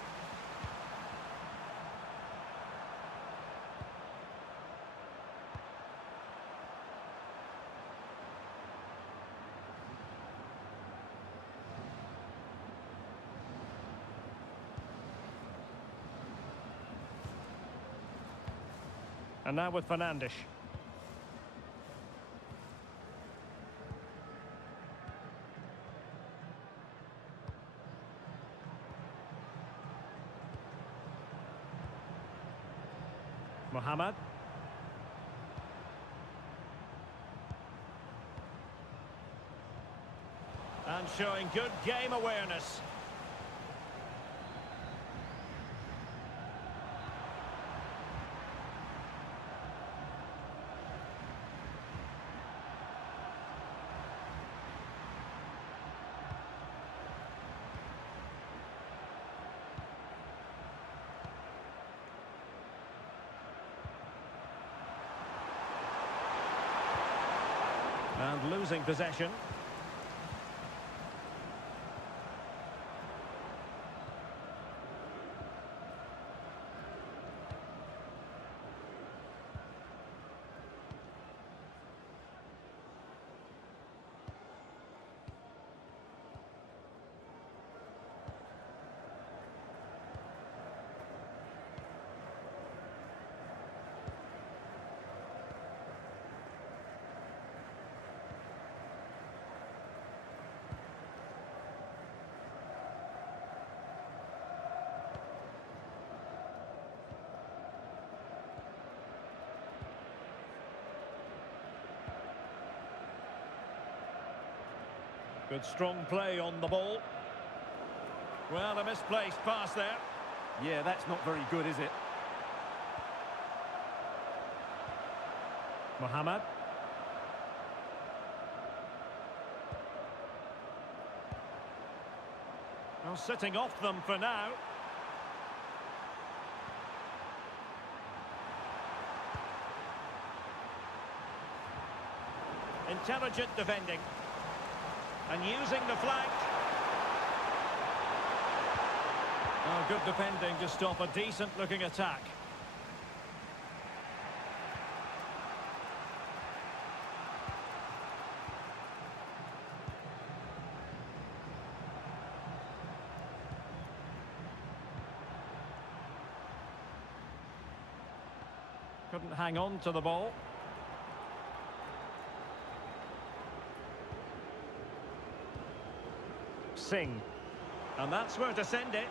And now with Fernandes. Mohamed. And showing good game awareness. And losing possession. Good strong play on the ball. Well, a misplaced pass there. Yeah, that's not very good, is it? Mohamed. Well, sitting off them for now. Intelligent defending. And using the flank. Oh, good defending to stop a decent-looking attack. Couldn't hang on to the ball. Singh. And that's where to send it.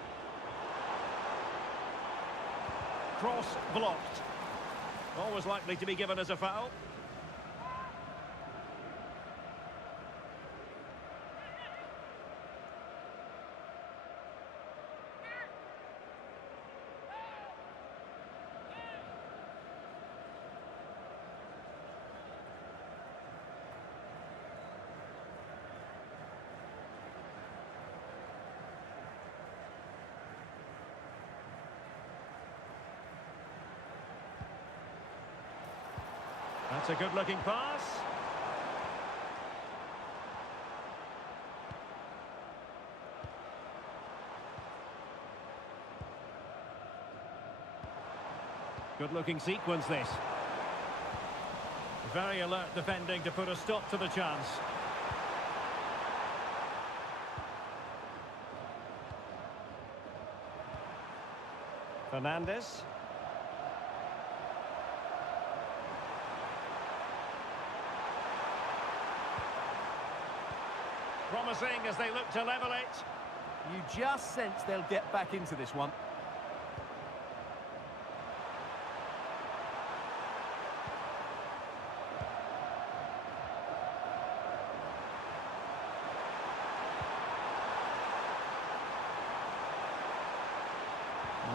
Cross blocked. Always likely to be given as a foul. That's a good-looking pass. Good-looking sequence, this. Very alert defending to put a stop to the chance. Fernandes. Promising as they look to level it. You just sense they'll get back into this one.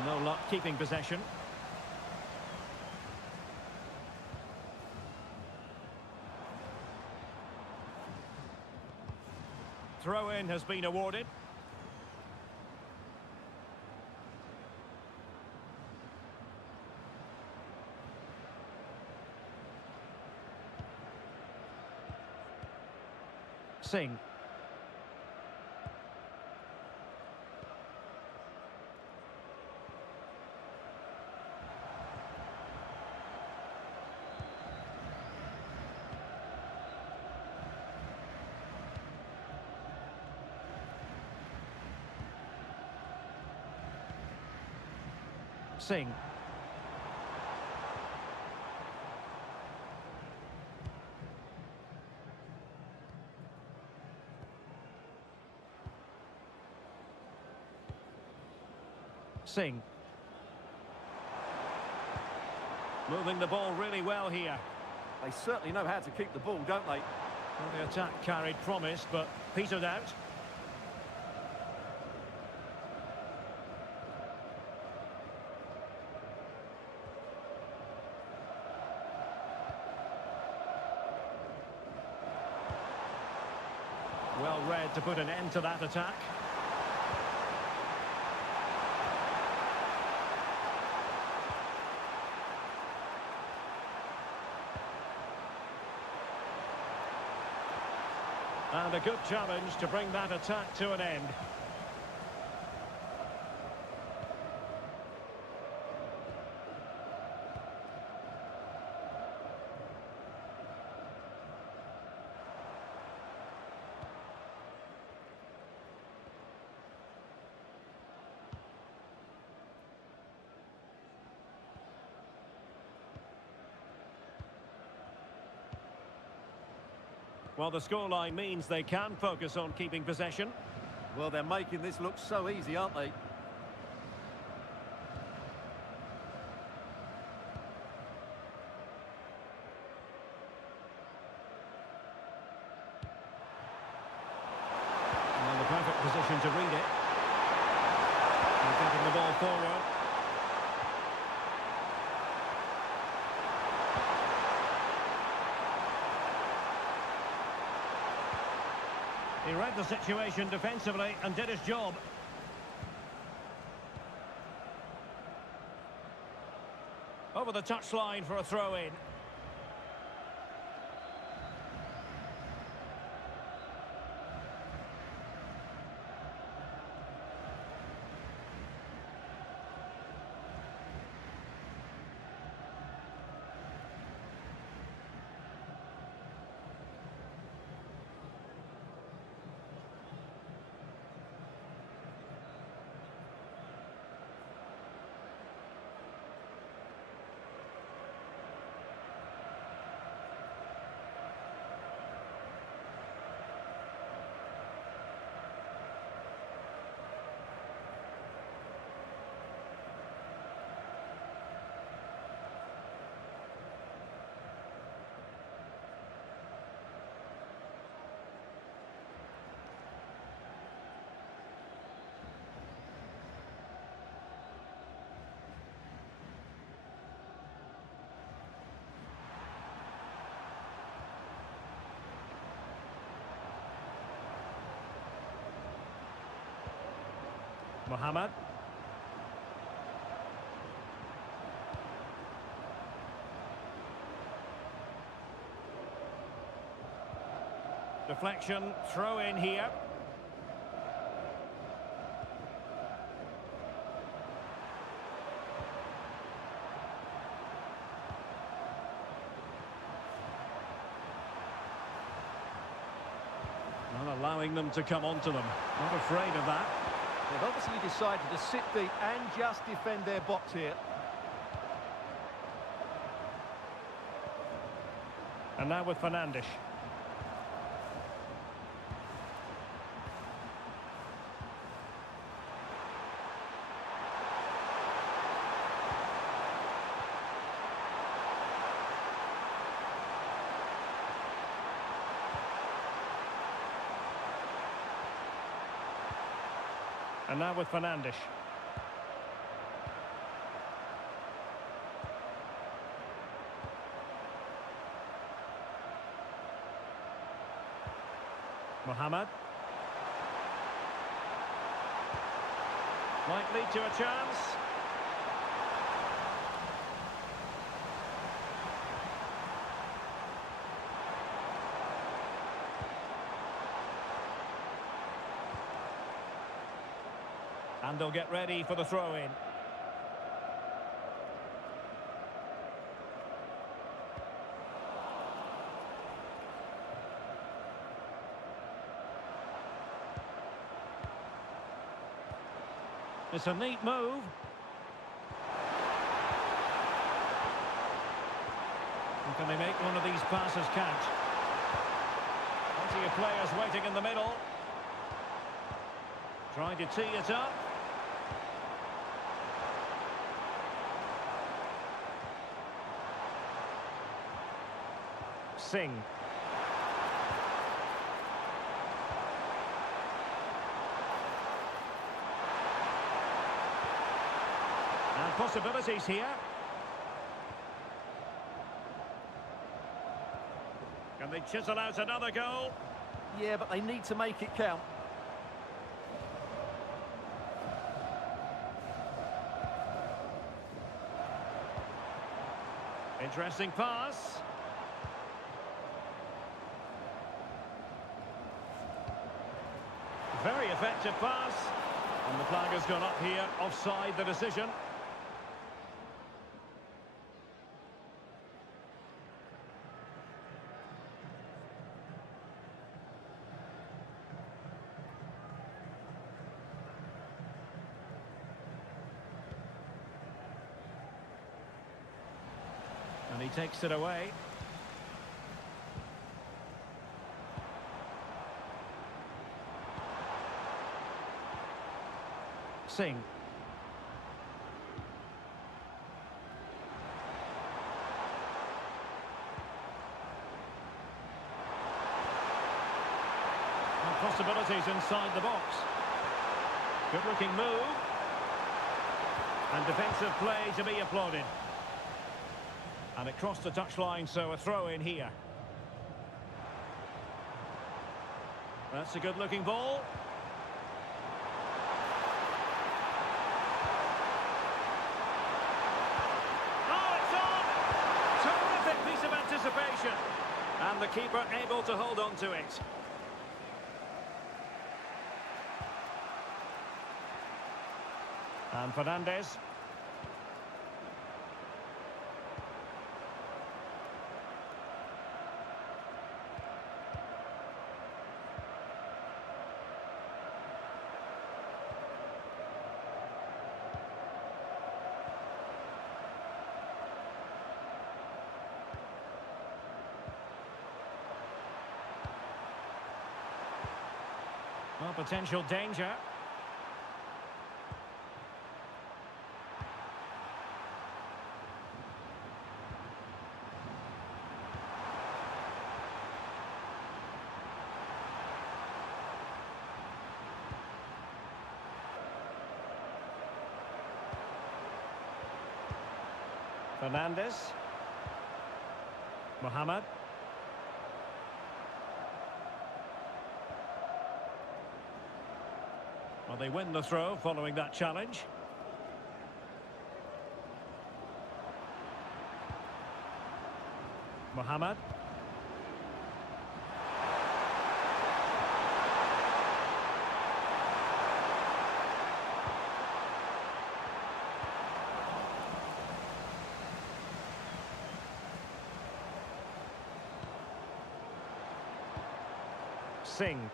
No luck keeping possession. Throw-in has been awarded. Singh. Singh. Singh. Moving the ball really well here. They certainly know how to keep the ball, don't they? Well, the attack carried promise, but petered out. Well read to put an end to that attack. And a good challenge to bring that attack to an end. Well, the scoreline means they can focus on keeping possession. Well, they're making this look so easy, aren't they? And the perfect position to read it. And getting the ball forward. He read the situation defensively and did his job. Over the touchline for a throw-in. Mohamed. Deflection, throw in here. Not allowing them to come onto them. Not afraid of that. They've obviously decided to sit deep and just defend their box here. And now with Fernandes. And now with Fernandes. Mohamed. Might lead to a chance. And they'll get ready for the throw-in. It's a neat move. And can they make one of these passes count? Plenty of players waiting in the middle. Trying to tee it up. Singh. And possibilities here. Can they chisel out another goal? Yeah, but they need to make it count. Interesting pass. Very effective pass. And the flag has gone up here, offside the decision. And he takes it away. Singh. And possibilities inside the box. Good looking move. And defensive play to be applauded. And it crossed the touchline, so a throw in here. That's a good looking ball. And the keeper able to hold on to it. And Fernandes. Well, potential danger. Fernandes. Mohamed. Well, they win the throw following that challenge. Mohamed. Singh.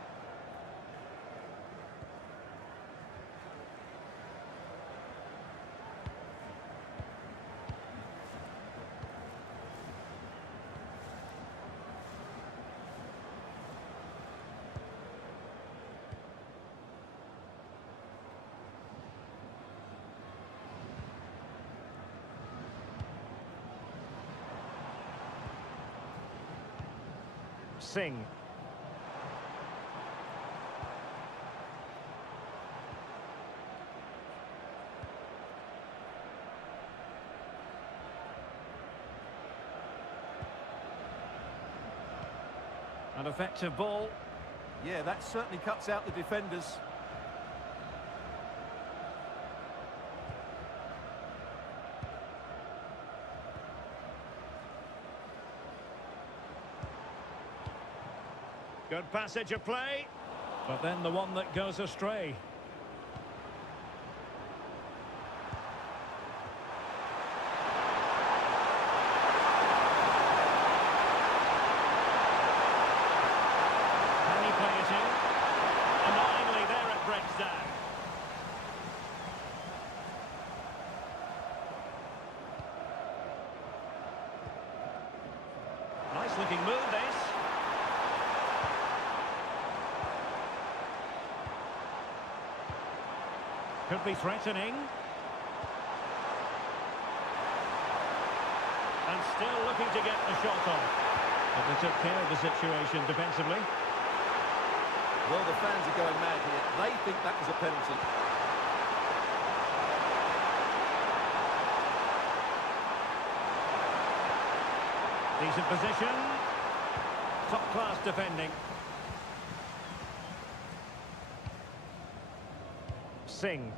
Singh. An effective ball. Yeah, that certainly cuts out the defenders. Good passage of play. But then the one that goes astray. Can he play it in? Annoyingly, there it breaks down. Nice looking move, this. Could be threatening. And still looking to get the shot off. But they took care of the situation defensively. Well, the fans are going mad here. They think that was a penalty. Decent position. Top-class defending. Singh.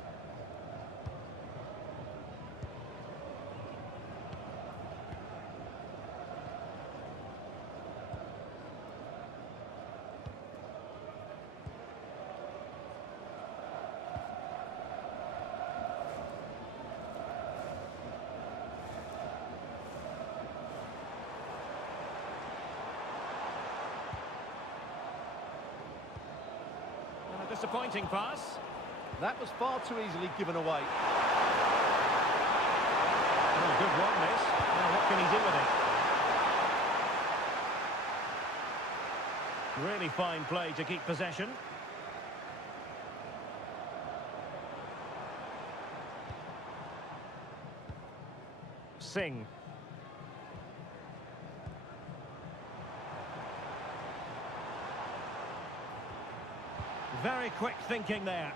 And a disappointing pass. That was far too easily given away. Oh, good one, this. Now what can he do with it? Really fine play to keep possession. Singh. Very quick thinking there.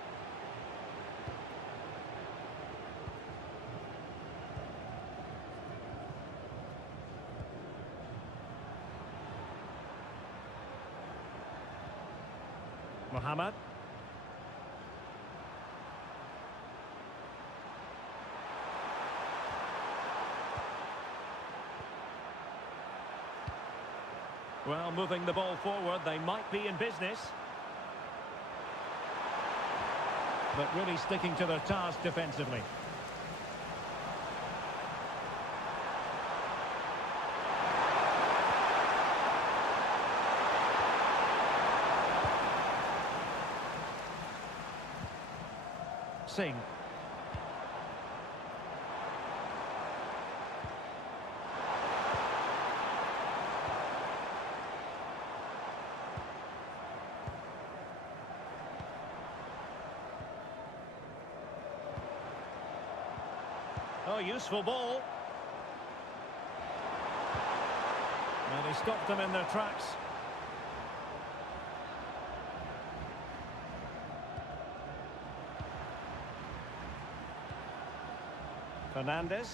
Mohammed. Well, moving the ball forward, they might be in business. But really sticking to their task defensively. Singh. Oh, useful ball. And he stopped them in their tracks. Fernandes.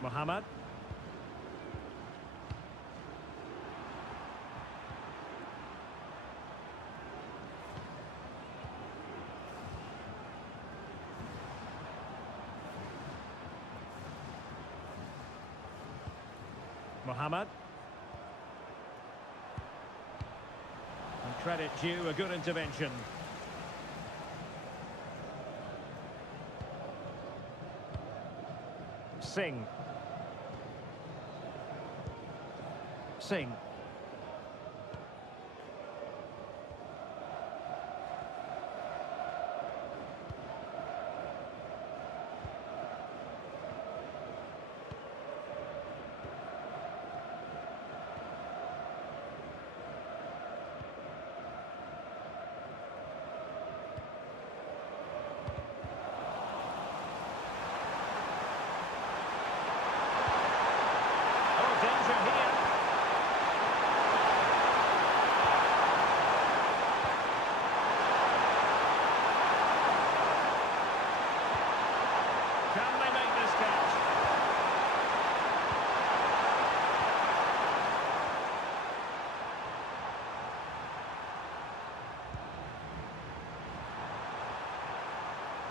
Mohammed. Mohammed. And credit due, a good intervention. Singh. Singh. Oh, danger here. Can they make this catch?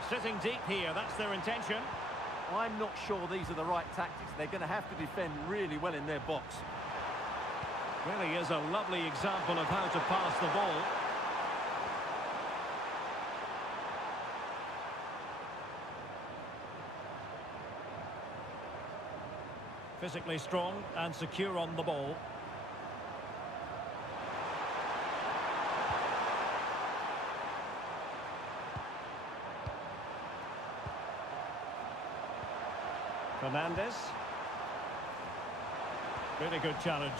Sitting deep here, that's their intention. I'm not sure these are the right tactics. They're going to have to defend really well in their box. Really is a lovely example of how to pass the ball. Physically strong and secure on the ball. Fernandes. Really good challenge.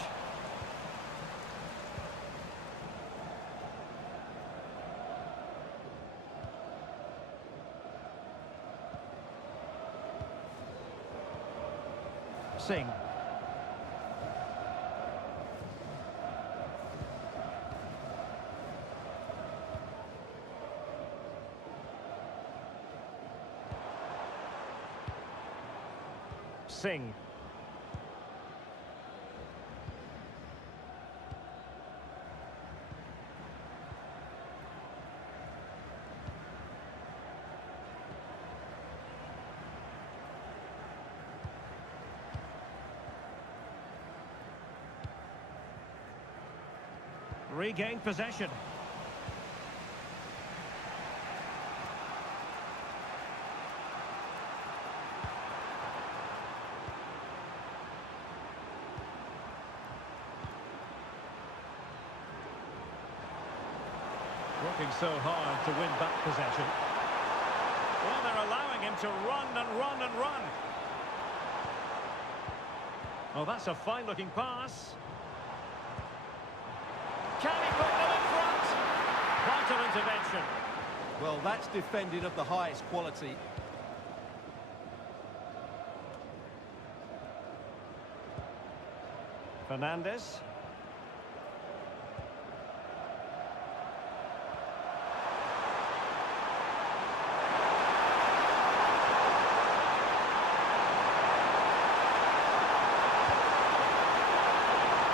Singh. Singh. Regained possession. Working so hard to win back possession. Well, they're allowing him to run and run and run. Oh, that's a fine-looking pass. Can he put them in front? Vital intervention. Well, that's defending of the highest quality. Fernandes.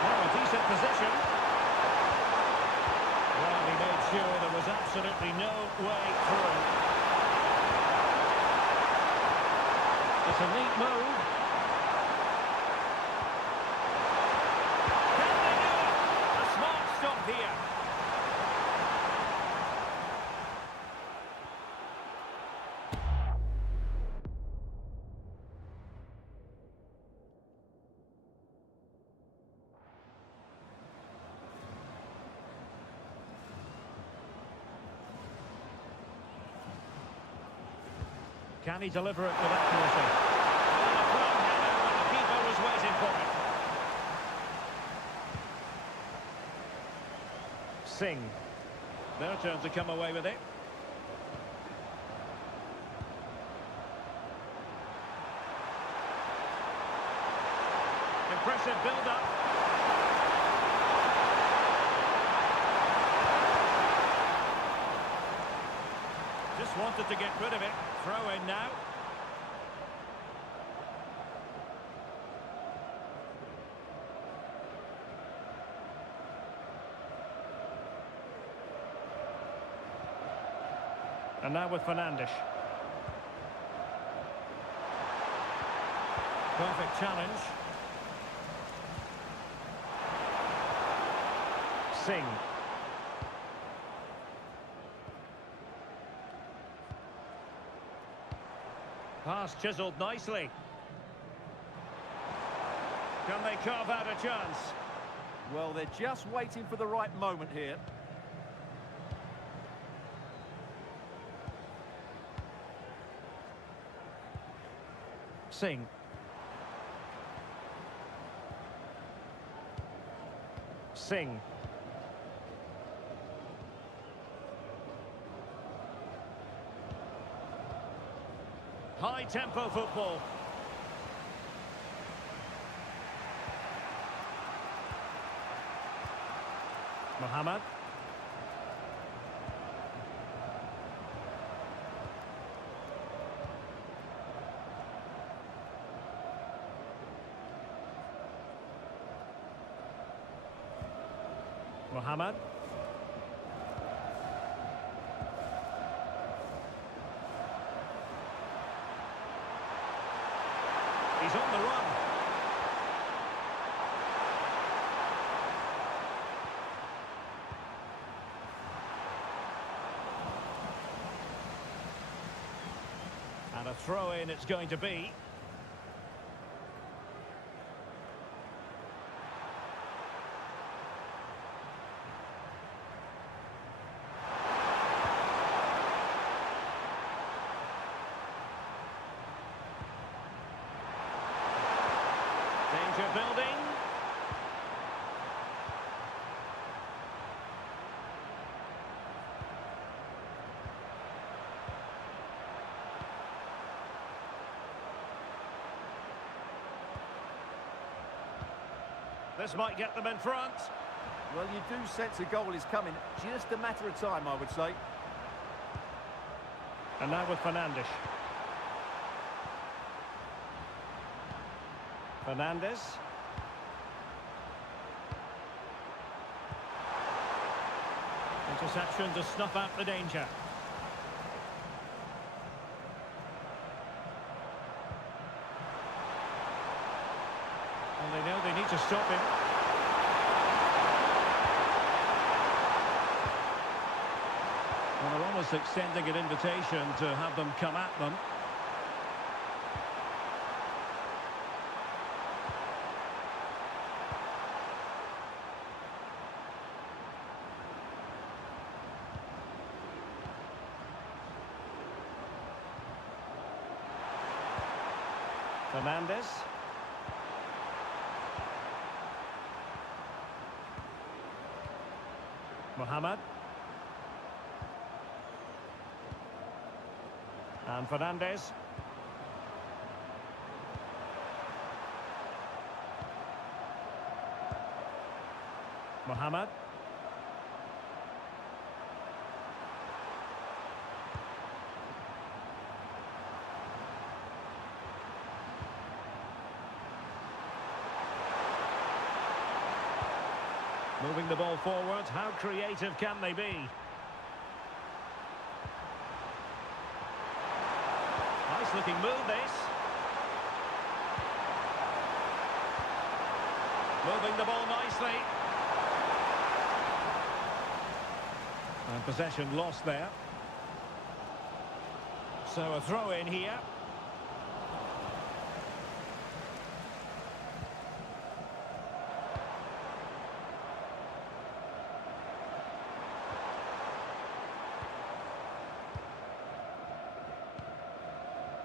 Well, a decent position. Well, he made sure there was absolutely no way through. It's a neat move. Can they do it? A smart stop here. Can he deliver it with accuracy? And a throw header when the keeper was waiting for it. Singh. Their turn to come away with it. Impressive build-up. Just wanted to get rid of it. Throw in now. And now with Fernandes. Perfect challenge. Singh. Pass chiselled nicely. Can they carve out a chance? Well, they're just waiting for the right moment here. Singh. Singh. High-tempo football. Mohamed. Mohamed. He's on the run. And a throw-in it's going to be. Danger building. This might get them in front. Well, you do sense a goal is coming. Just a matter of time, I would say. And now with Fernandes. Fernandes. Interception to snuff out the danger. And they know they need to stop him. Well, they're almost extending an invitation to have them come at them. Fernandes. Mohamed. And Fernandes. Mohamed. Moving the ball forward, how creative can they be? Nice looking move this. Moving the ball nicely. And possession lost there. So a throw in here.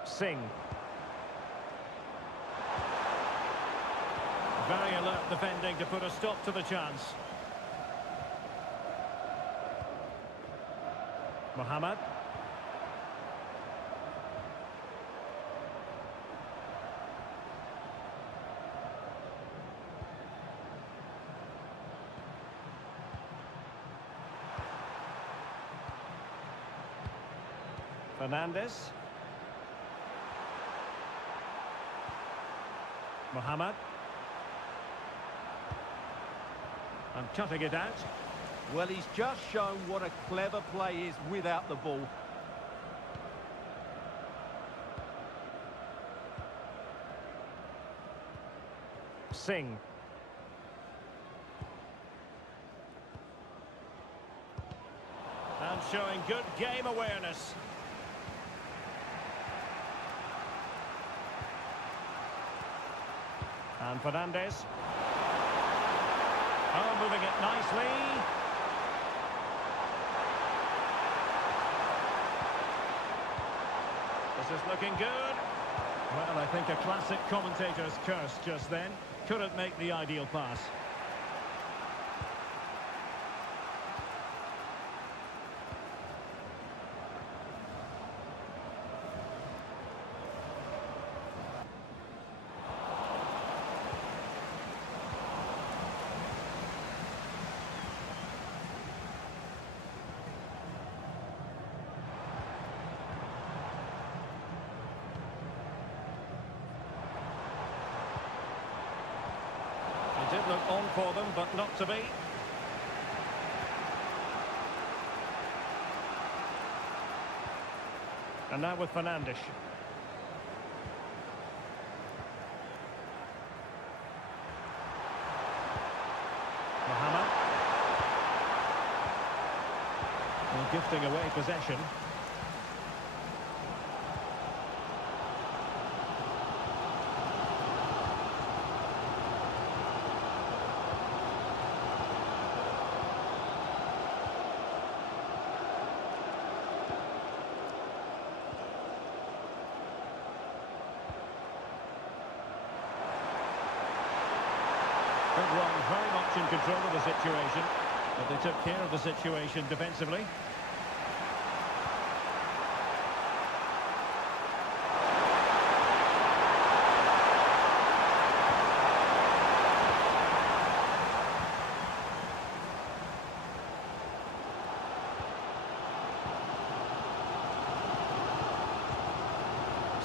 Singh. Very alert defending to put a stop to the chance. Mohamed. Fernandes. Mohamed. And cutting it out. Well, he's just shown what a clever play is without the ball. Singh. And showing good game awareness. And Fernandes. Oh, moving it nicely. This is looking good. Well, I think a classic commentator's curse just then. Couldn't make the ideal pass. It did look on for them, but not to be. And now with Fernandes. Mohamed. Well, gifting away possession. Good run, very much in control of the situation, but they took care of the situation defensively.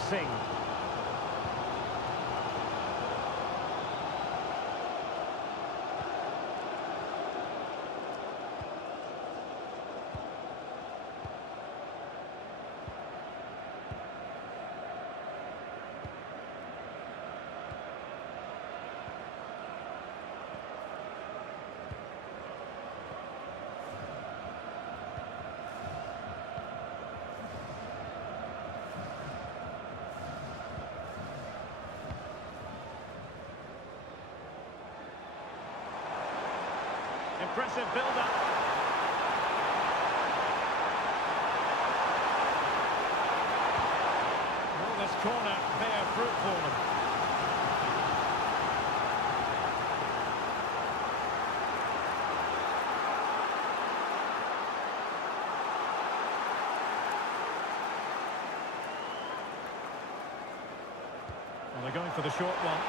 Singh. Impressive build-up. Will this corner bear fruit for them? Well, they're going for the short one.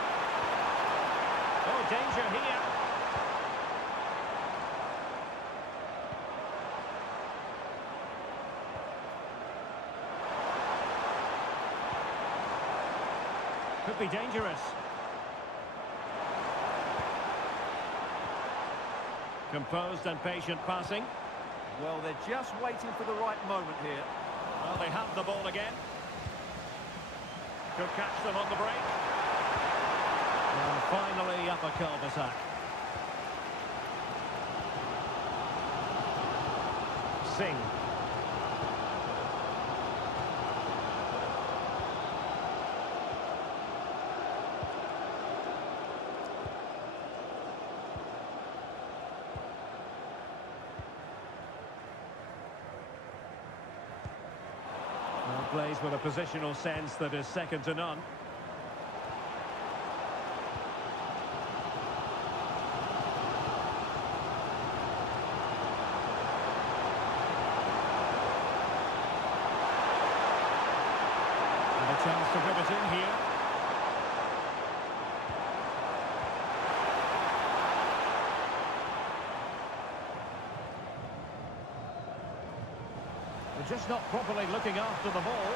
Oh, danger here. Could be dangerous. Composed and patient passing. Well, they're just waiting for the right moment here. Well, they have the ball again. Could catch them on the break. And finally up a cul-de-sac. Singh. Plays with a positional sense that is second to none. And a chance to whip it in here. They're just not properly looking after the ball.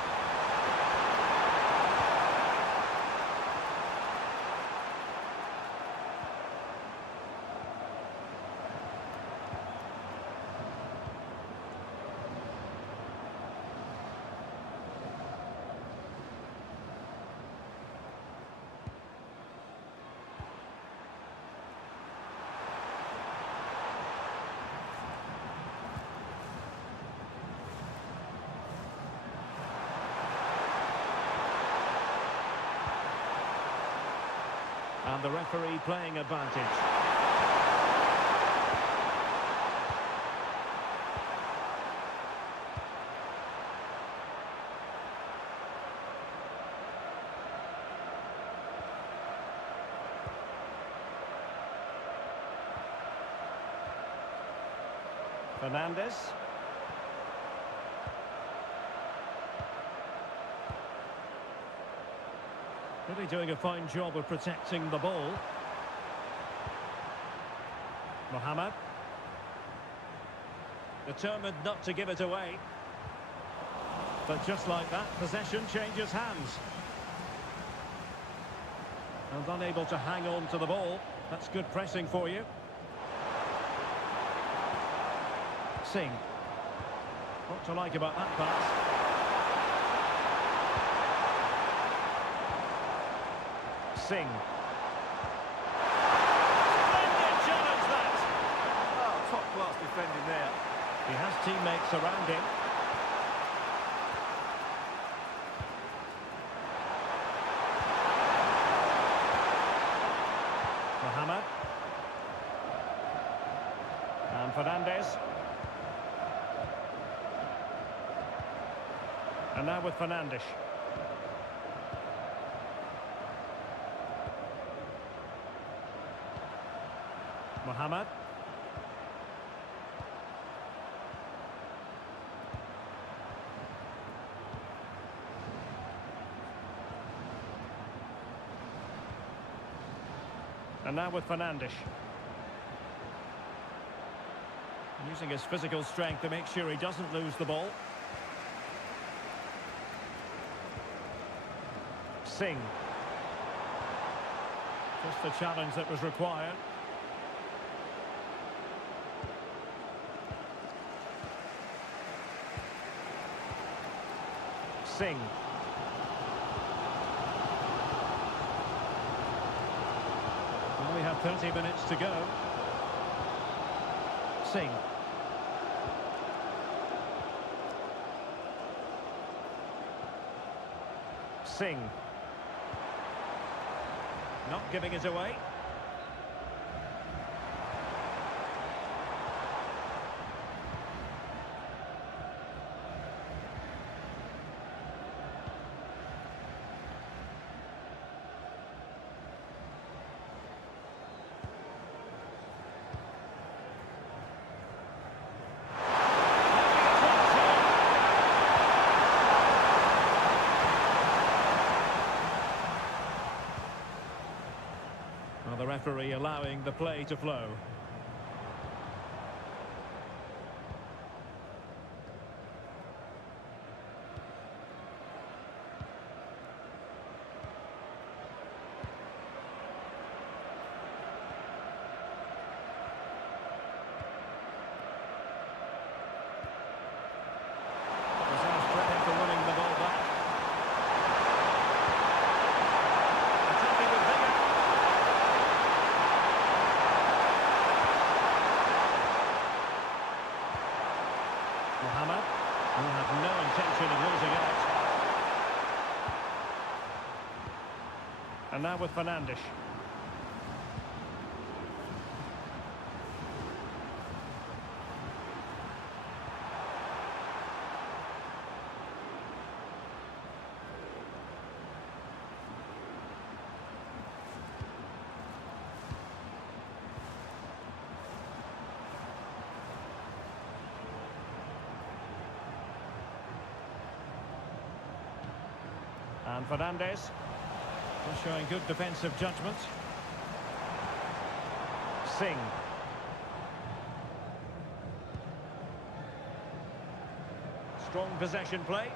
And the referee playing advantage. Fernandes. Really doing a fine job of protecting the ball. Mohamed. Determined not to give it away. But just like that, possession changes hands. And unable to hang on to the ball. That's good pressing for you. Singh. What to like about that pass? Singh. Splendid challenge that! Oh, top-class defending there. He has teammates around him. Mohamed. And Fernandes. And now with Fernandes. Mohamed. And now with Fernandes. Using his physical strength to make sure he doesn't lose the ball. Singh. Just the challenge that was required. Singh. Well, we have 30 minutes to go. Singh. Singh. Not giving it away. Well, the referee allowing the play to flow. Deserves credit for winning the ball back. Attacking with vigour. Mohamed, who had no intention of losing out. And now with Fernandes. And Fernandes, showing good defensive judgment. Singh. Strong possession play.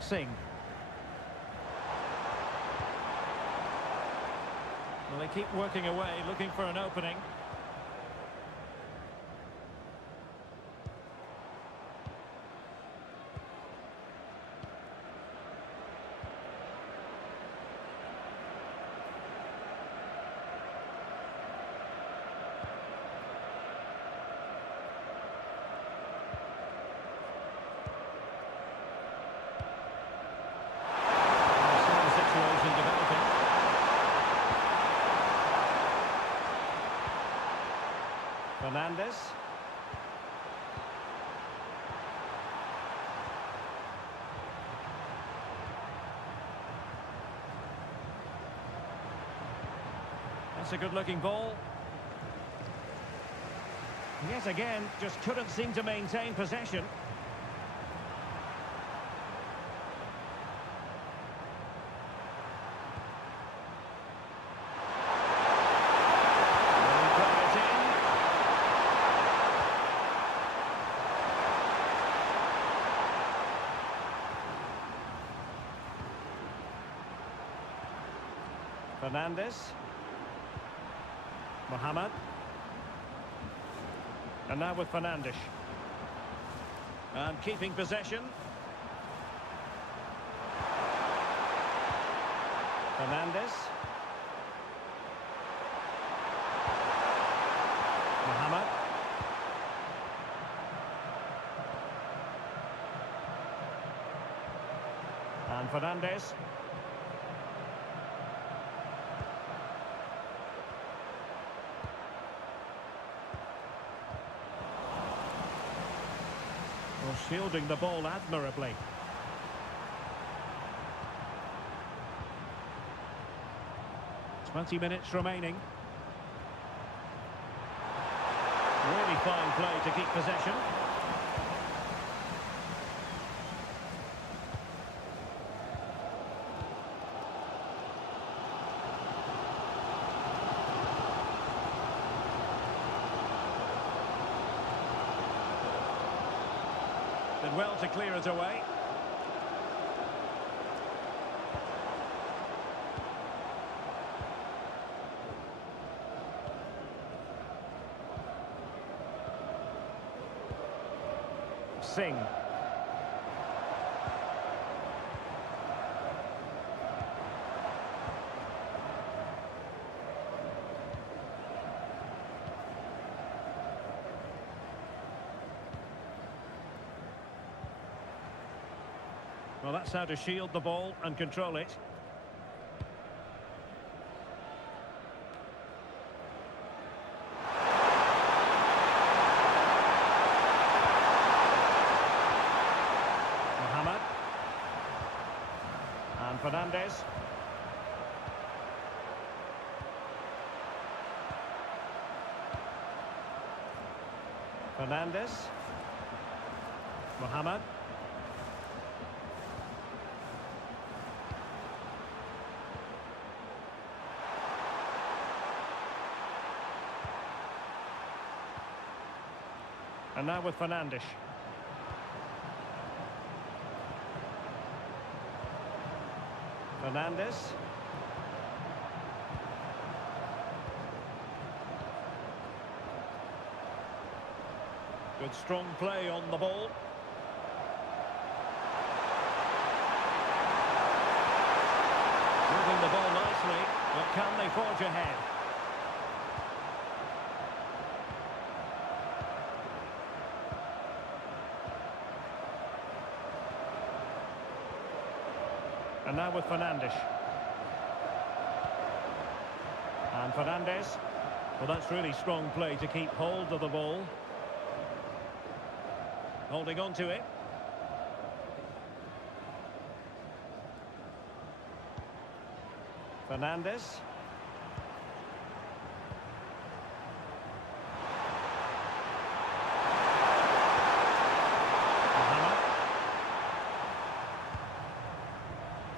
Singh. Well, they keep working away, looking for an opening. Fernandes. That's a good-looking ball. Yet again, just couldn't seem to maintain possession. They play it in. Fernandes. Mohamed. And now with Fernandes. And keeping possession. Fernandes. Mohamed. And Fernandes. Well, shielding the ball admirably. "20 minutes remaining. Really fine play to keep possession. Did well to clear it away. Singh. Well, that's how to shield the ball and control it. Mohamed. And Fernandes. Fernandes. Mohamed. And now with Fernandes. Fernandes. Good strong play on the ball. Moving the ball nicely, but can they forge ahead? And now with Fernandes. And Fernandes. Well, that's really strong play to keep hold of the ball. Holding on to it. Fernandes.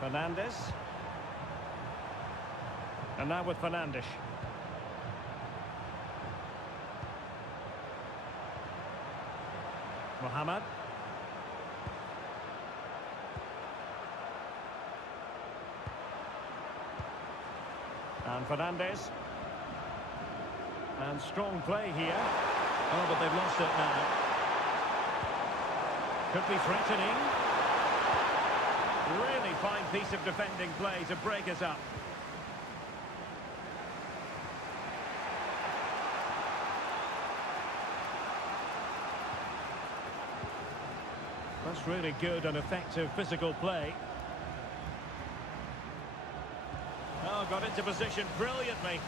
Fernandes. And now with Fernandes. Mohamed. And Fernandes. And strong play here. Oh, but they've lost it now. Could be threatening. Really fine piece of defending play to break us up. That's really good and effective physical play. Oh, got into position brilliantly.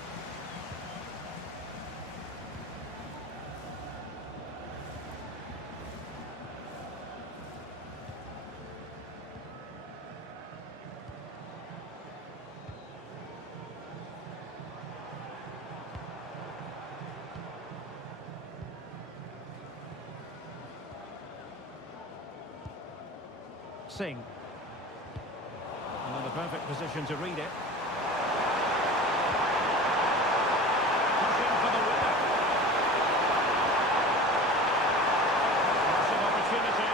Singh. Another perfect position to read it. Pushing for the winner. Massive opportunity.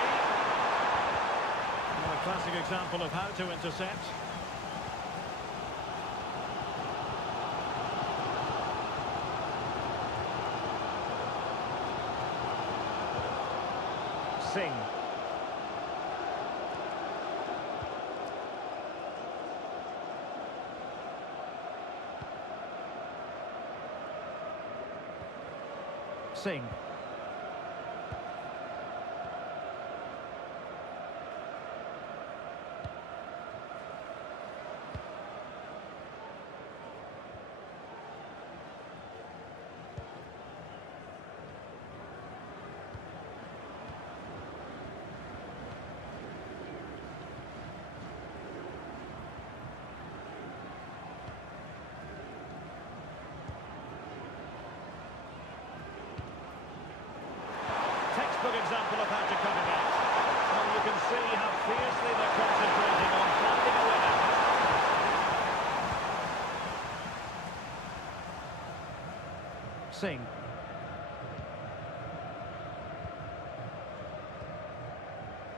Well, a classic example of how to intercept. Singh. Singh. Textbook example of how to cut it out. Well, you can see how fiercely they're concentrating on finding a winner. Singh.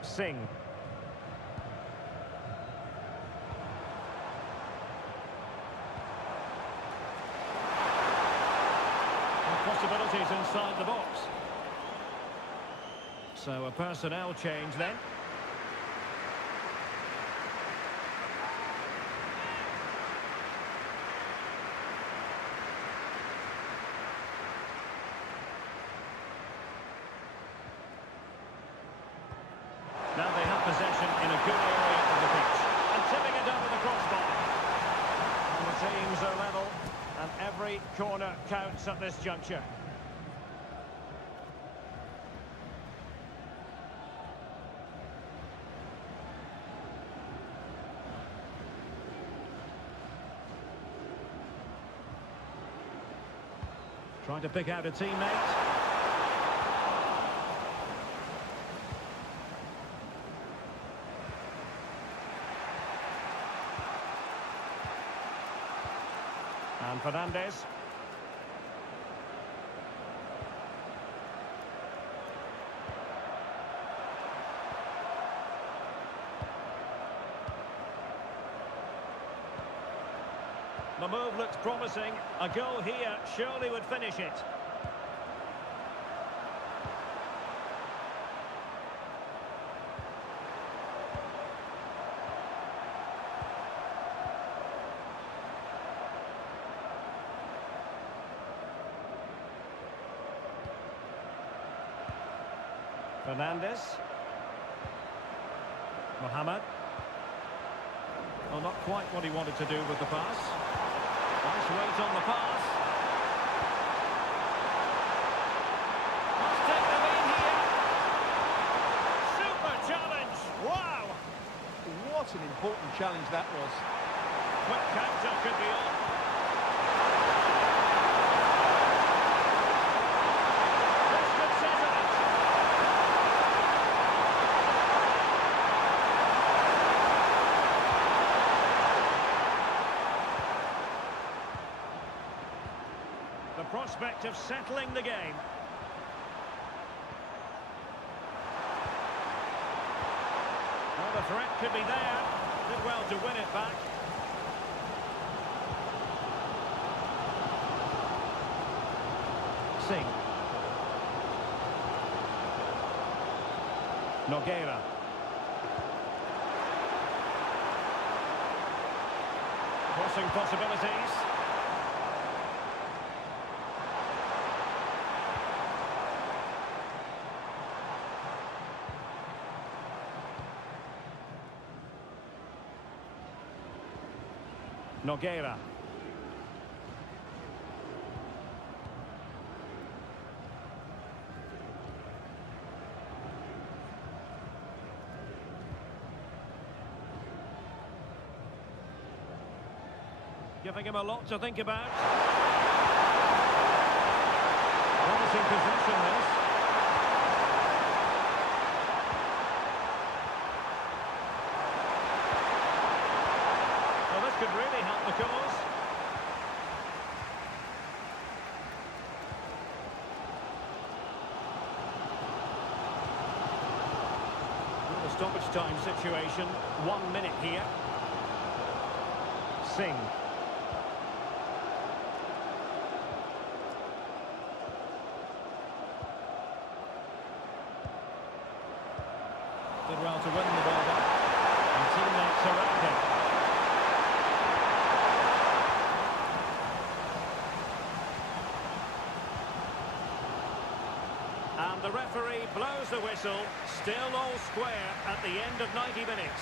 Singh. And possibilities inside the box. So a personnel change then. Now they have possession in a good area of the pitch. And tipping it over the crossbar. And the teams are level. And every corner counts at this juncture. Trying to pick out a teammate. And Fernandes. The move looks promising. A goal here surely would finish it. Fernandes. Mohamed. Well, not quite what he wanted to do with the pass. Nice weight on the pass. Must take the lead here. Super challenge. Wow. What an important challenge that was. Quick counter could be on. This could settle it. The prospect of settling the game. Well, the threat could be there. Did well to win it back. Singh. Nogueira. Crossing possibilities. Nogueira. Giving him a lot to think about. Promising possession this. could really help the cause. Well, the stoppage time situation, 1 minute here. Singh. Did well to win the ball back. And teammates around him. And the referee blows the whistle. Still all square at the end of 90 minutes.